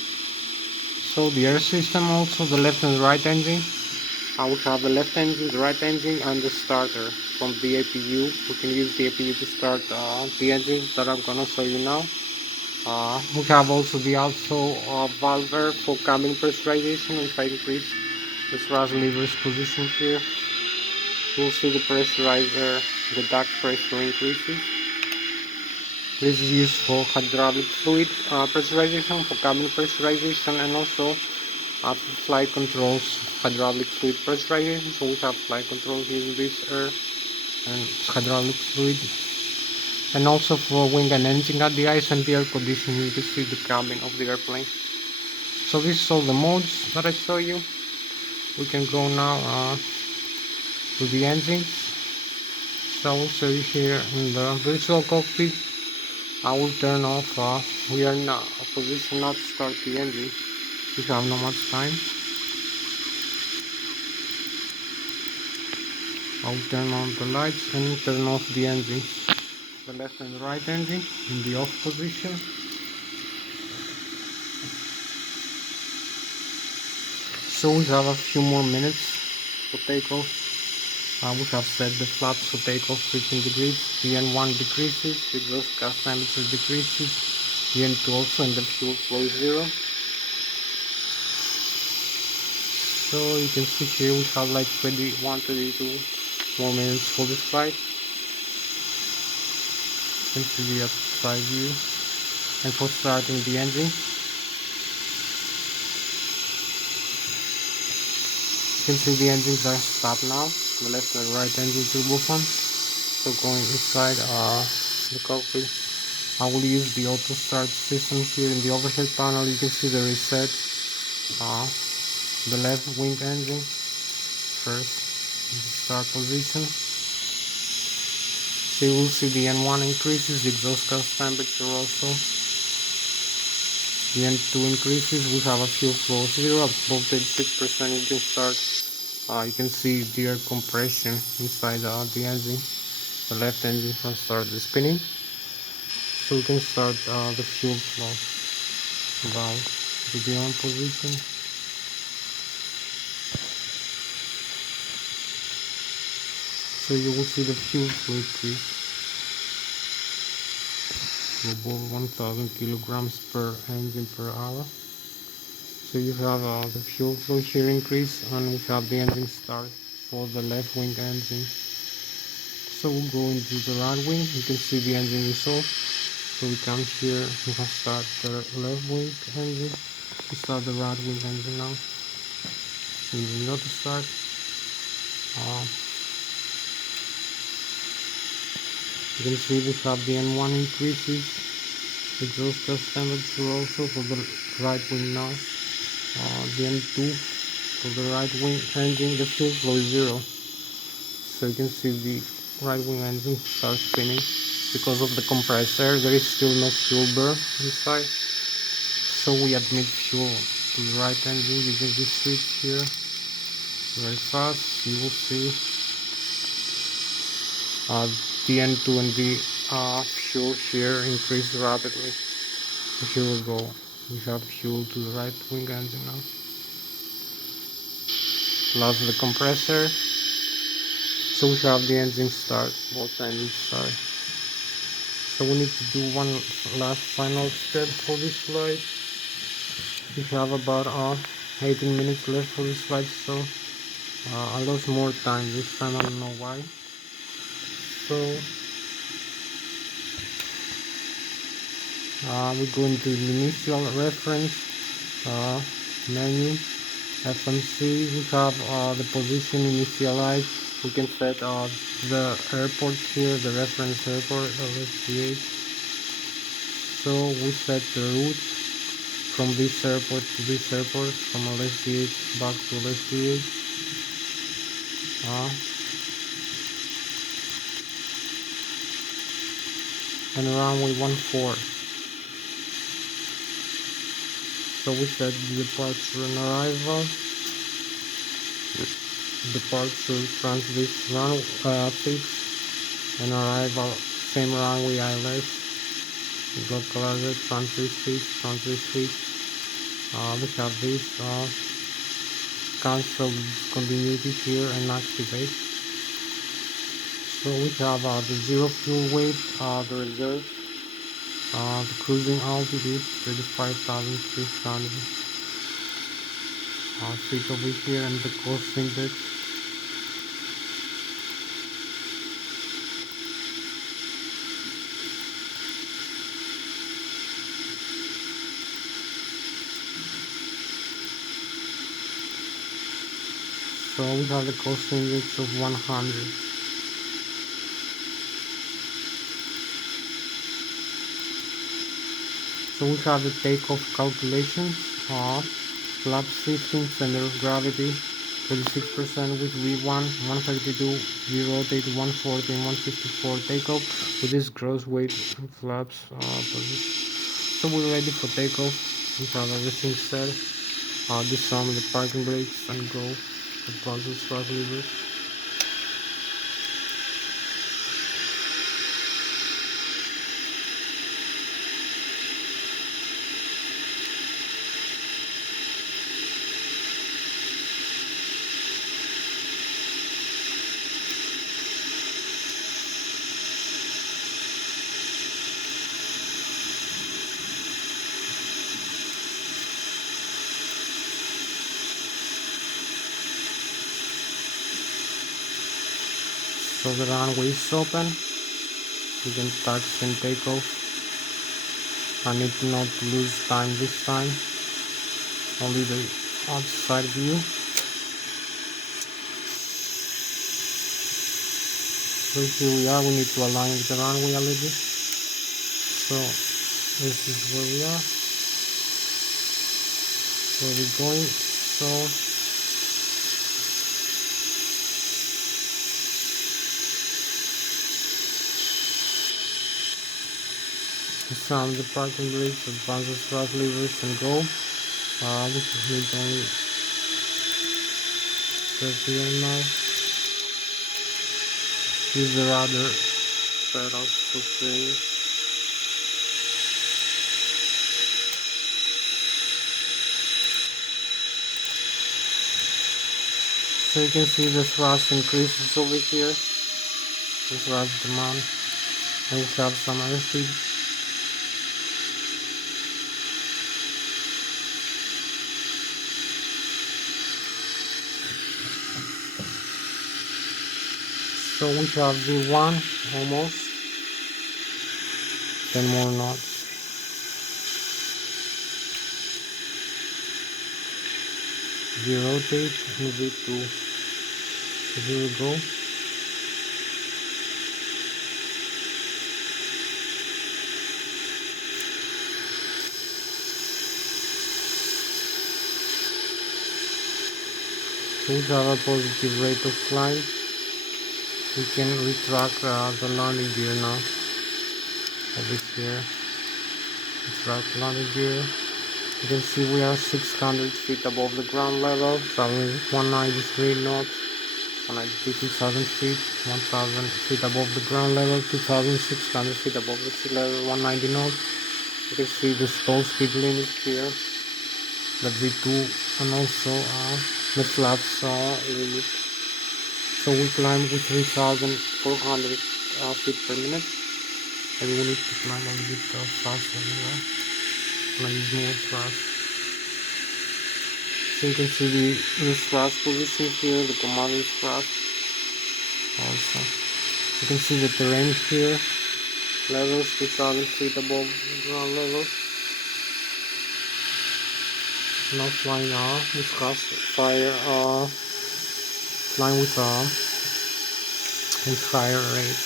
So the air system also, the left and the right engine. We have the left engine, the right engine, and the starter from the APU. We can use the APU to start the engines that I'm gonna show you now. We have also the valve for cabin pressurization. If I increase the thrust levers position here, you'll see the pressurizer, the duct pressure increases. This is used for hydraulic fluid pressurization, for cabin pressurization, and also flight controls, hydraulic fluid pressurization. So we have flight controls using this air and hydraulic fluid, and also for wing and engine at the ice and the air conditioning. You can see the cabin of the airplane. So this is all the modes that I show you. We can go now to the engines. So I will show you here in the virtual cockpit. I will turn off. We are in a position not to start the engine. We have not much time. I'll turn on the lights and turn off the engines. The left and the right engine in the off position. So we have a few more minutes for takeoff. We have set the flaps for takeoff 15 degrees. The N1 decreases, the exhaust gas temperature decreases, the N2 also, and the fuel flow is 0. So you can see here we have like 22 more minutes for this flight. You can see the outside view. And for starting the engine, you can see the engines are stopped now. The left and right engine turbo fan. So going inside the cockpit, I will use the auto start system here in the overhead panel. You can see the reset, the left wing engine first in the start position. So you will see the N1 increases, the exhaust gas temperature also. The N2 increases. We have a fuel flow 0 above 36%. You can start. You can see the air compression inside the engine. The left engine can start the spinning. So we can start the fuel flow valve to the on position. So you will see the fuel flow increase above 1000 kilograms per engine per hour. So you have the fuel flow here increase, and we have the engine start for the left wing engine. So we'll go into the right wing. You can see the engine is off. So we come here, we can start the left wing engine. We start the right wing engine now. Engine not to start. You can see we have the N1 increases. Exhaust gas temperature also for the right wing now. The N2 for the right wing engine, the fuel flow is 0. So you can see the right wing engine start spinning because of the compressor. There is still no fuel burn inside, so we admit fuel to the right engine using this switch here. Very fast, you will see the N2 and the fuel here increase rapidly. Here we go, we have fuel to the right wing engine now. Lost the compressor, so we have the engine start, both engines start. So we need to do one last final step for this flight. We have about 18 minutes left for this flight, so I lost more time this time, I don't know why. So we go into the initial reference menu, FMC. We have the position initialized. We can set the airport here, the reference airport, Lszh. So we set the route from this airport to this airport, from Lszh back to Lszh. And runway 14. So we set the departure and arrival. Departure transit run fix, and arrival same runway I left. Localizer transit fix, transit fix. We have this cancel discontinuity here and activate. So we have the zero fuel weight, the reserve, the cruising altitude 35,300. Switch over here and the cost index. So we have the cost index of 100. So we have the takeoff calculations of flap system, center of gravity 36% with V1, 132, we rotate 140 and 154 takeoff with this gross weight and flaps position. So we're ready for takeoff. We have everything set. Disarm the parking brakes and go. Advance the thrust levers. So the runway is open. We can taxi and take off. I need not to lose time this time. Only the outside view. So here we are. We need to align with the runway a little bit. So this is where we are. Where we're going. So disarm the parking brakes, advance the thrust levers and go. This is only press here now. Use the rudder pedals to free. So you can see the thrust increases over here. The thrust demand. And we have some airspeed. So we have V1 almost, 10 more knots. V rotate and V2. So here we go. So we have a positive rate of climb. We can retract the landing gear now. Over here, retract landing gear. You can see we are 600 feet above the ground level, traveling 193 knots, 192,000 feet, 1,000 feet above the ground level, 2,600 feet above the sea level, 190 knots. You can see the stall speed limit here, the V2, and also the flaps limit. So we climb with 3,400 feet per minute. Maybe we need to climb a little bit faster, and I use more thrust. So you can see the thrust position here, the commanding thrust. Also, you can see the terrain here, levels 2,000 feet above ground level. Now flying with fire, flying with higher rate.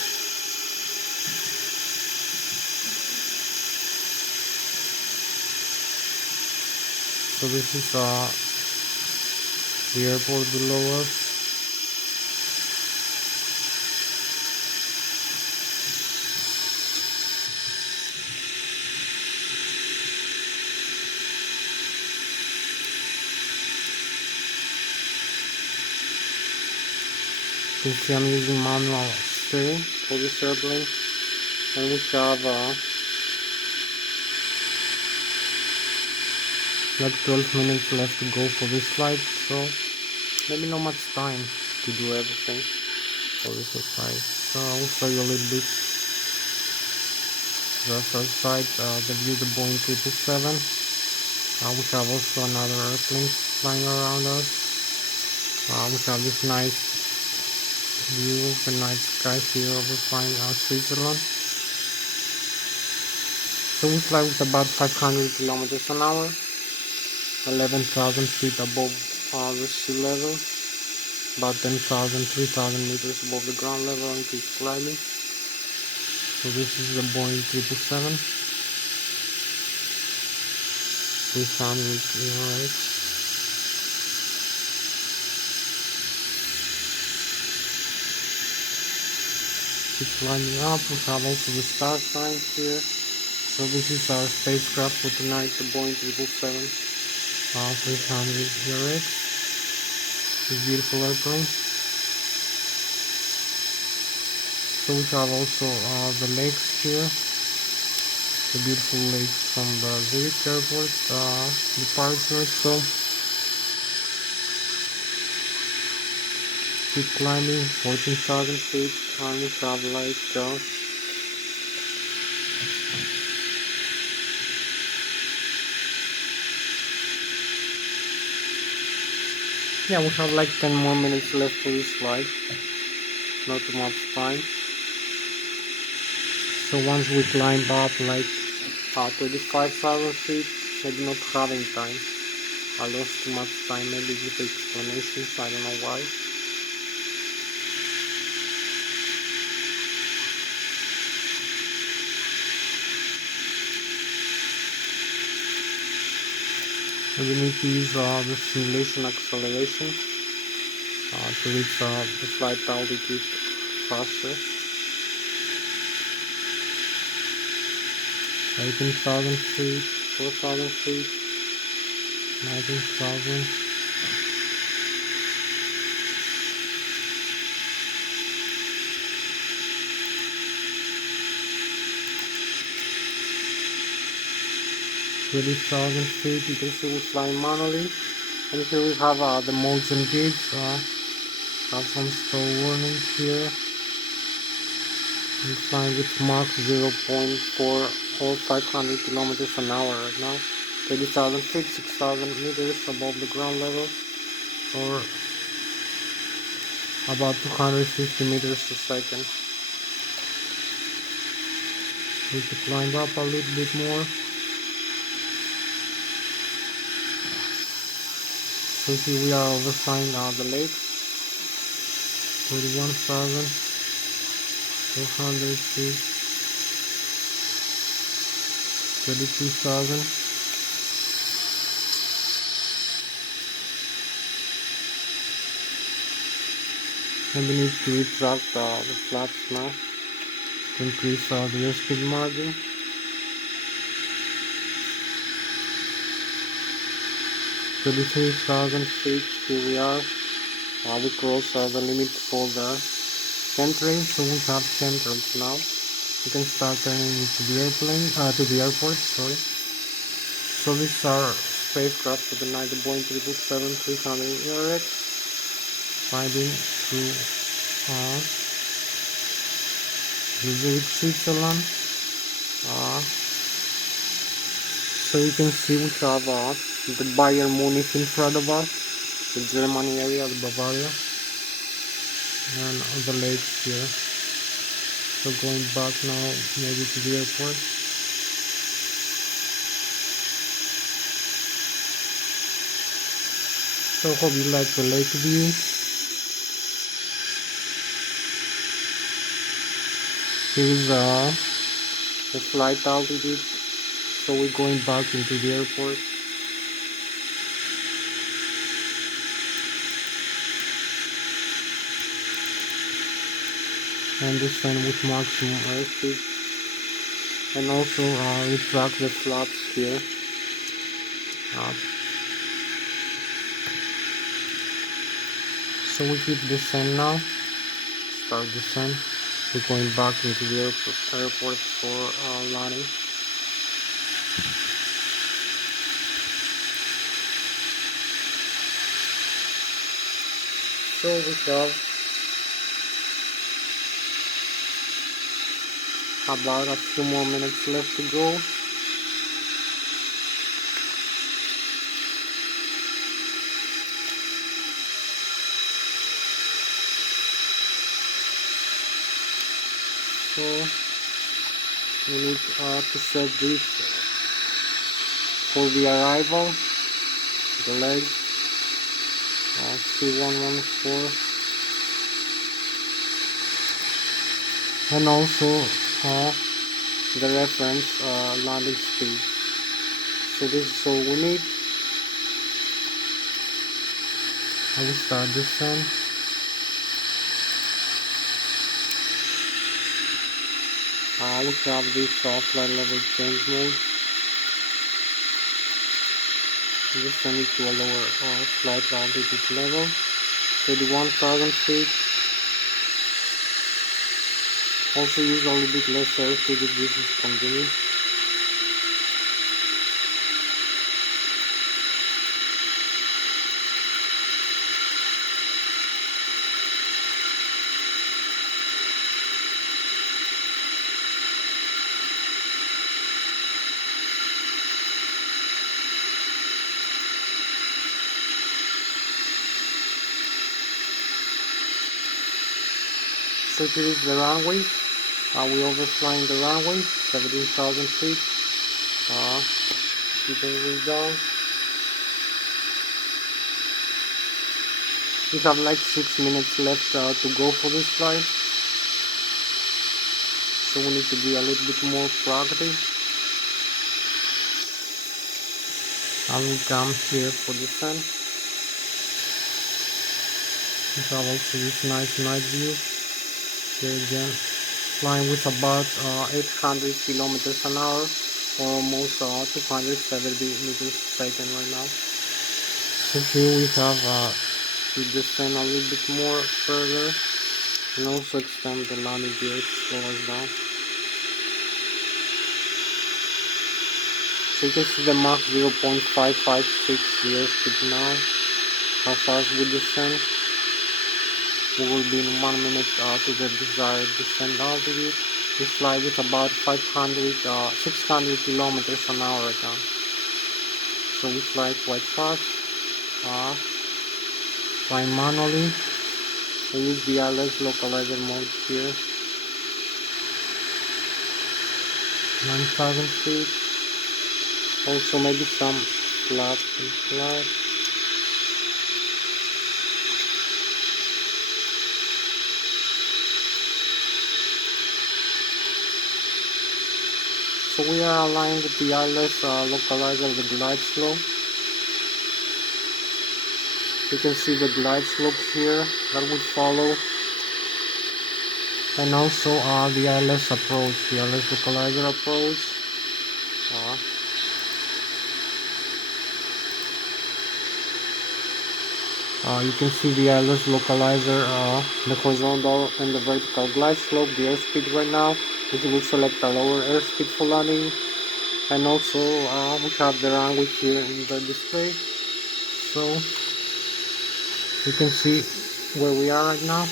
So this is the airport below us. You can see I'm using manual steering for this airplane, and we have like 12 minutes left to go for this flight, so maybe not much time to do everything for this flight. So I will show you a little bit just outside the view, the Boeing 777. We have also another airplane flying around us. We have this nice view of the night sky here over flying Switzerland. So we fly with about 500 kilometers an hour, 11,000 feet above the sea level, about 10,000, 3,000 meters above the ground level, and keep climbing. So this is the Boeing 777, 300 ERX. Keep climbing up. We have also the star sign here. So this is our spacecraft for tonight, the Boeing 777, 300 ERX. This beautiful airplane. So we have also the lakes here, the beautiful lakes from the Zurich airport, the partners. So keep climbing 14,000 feet, and we have like yeah, we have like 10 more minutes left for this flight, not too much time. So once we climb up like 25,000 feet, maybe not having time, I lost too much time, maybe with explanations, I don't know why. We need to use the simulation acceleration to reach the flight altitude faster. 18,000 feet, 4,000 feet, 19,000. feet. You can see we fly manually, and here we have the modes and gauge. Have some stall warnings here. We're flying with Mach 0.4 or 500 kilometers an hour right now. 30,000 feet, 6,000 meters above the ground level, or about 250 meters a second. Need to climb up a little bit more. So here we are over flying the lake. 31,400 feet. 32,000. And we need to retract the flaps now to increase the airspeed margin. $33,000 feet, here we are. We cross the limit for the chemtrails, so we have chemtrails now. We can start turning to the airport, sorry. So these are spacecraft for the night, the Boeing 777-300ERX, flying through Zurich, Switzerland. So you can see we have the Bayern Munich in front of us, the Germany area, the Bavaria, and all the lakes here. So going back now, maybe to the airport. So hope you like the lake view. Here's the flight altitude. So we're going back into the airport. And descend with maximum airspeed. And also retract the flaps here. So we keep descend now. Start descend. We're going back into the airport for landing. So we have about a few more minutes left to go. So we need to set this for the arrival, the Lszh C114, and also the reference landing speed. So this is all we need. I will start descent. We have this flight level change mode. Just send it to a lower flight altitude level, 31,000 feet. Also use a little bit less airspeed if this is convenient. So here is the runway. We overflying the runway, 17,000 feet. Keep it down. We have like 6 minutes left to go for this flight. So we need to be a little bit more proactive. I will come here for the sun. We have also this nice night view. Here again, flying with about 800 kilometers an hour, or almost 270 meters per second right now. So here we have to descend a little bit more further, and also extend the landing gear to slow us down. So you can see the Mach 0.556 airspeed now. How fast we descend. We will be in 1 minute to the desired descent altitude. We fly with about 600 kilometers an hour right now. So we fly quite fast. Fly manually. We use the Lszh localizer mode here. 9,000 feet. Also maybe some flaps and flaps. So we are aligned with the Lszh localizer, the glide slope. You can see the glide slope here that would follow and also the Lszh approach, the Lszh localizer approach. You can see the Lszh localizer, the horizontal and the vertical glide slope, the airspeed right now. We will select a lower airspeed for landing, and also we have the runway here in the display. So you can see where we are right now,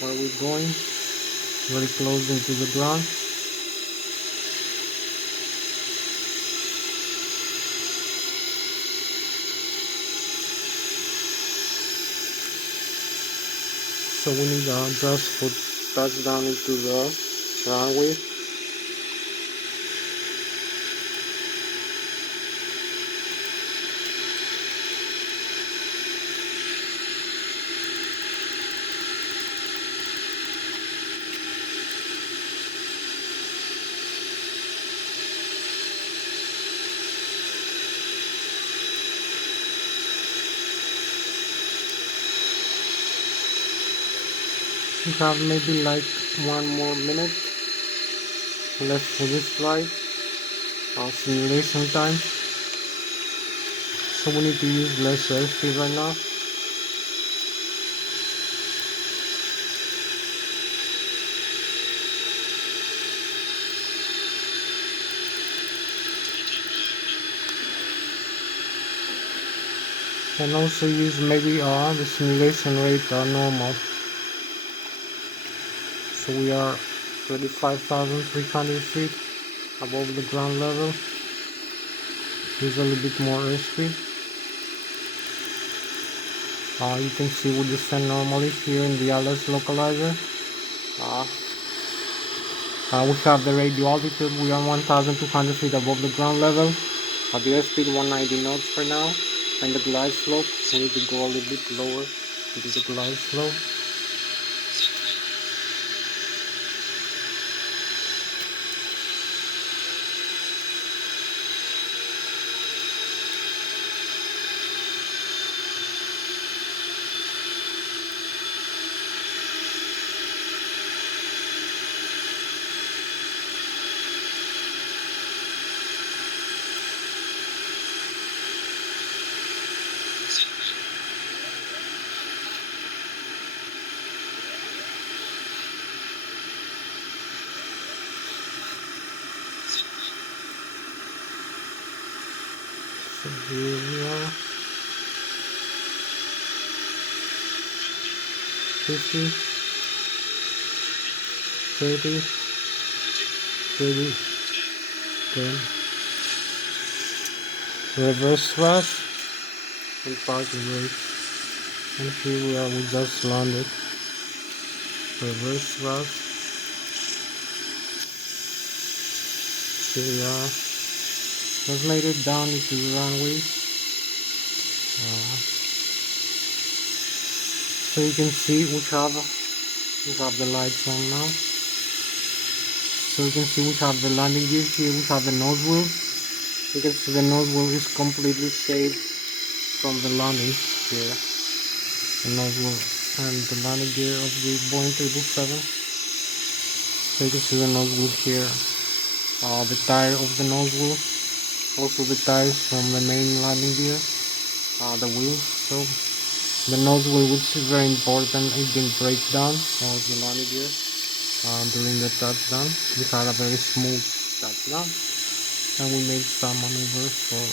where we're going, very close into the ground. So we need just put touchdown into the runway. We have maybe like 1 more minute left for this flight, simulation time. So we need to use less airspeed right now. And also use maybe the simulation rate normal. So we are 35,300 feet above the ground level. Use a little bit more airspeed. You can see we descend normally here in the Lszh localizer. We have the radio altitude, we are 1,200 feet above the ground level. The airspeed 190 knots for now. And the glide slope, we need to go a little bit lower into the glide slope. So here we are. 50, 30, 30, 10. Reverse thrust and parking brake. And here we are, we just landed. Reverse thrust. Here we are. Just made it down into the runway. So you can see we have the lights on now. So you can see we have the landing gear here, we have the nose wheel. You can see the nose wheel is completely saved from the landing here. The nose wheel and the landing gear of the Boeing 777. So you can see the nose wheel here. The tire of the nose wheel. Also the tires from the main landing gear. The wheels. So the nose wheel, which is very important, it didn't break down. That was the landing gear. During the touchdown, we had a very smooth touchdown, and we made some maneuvers for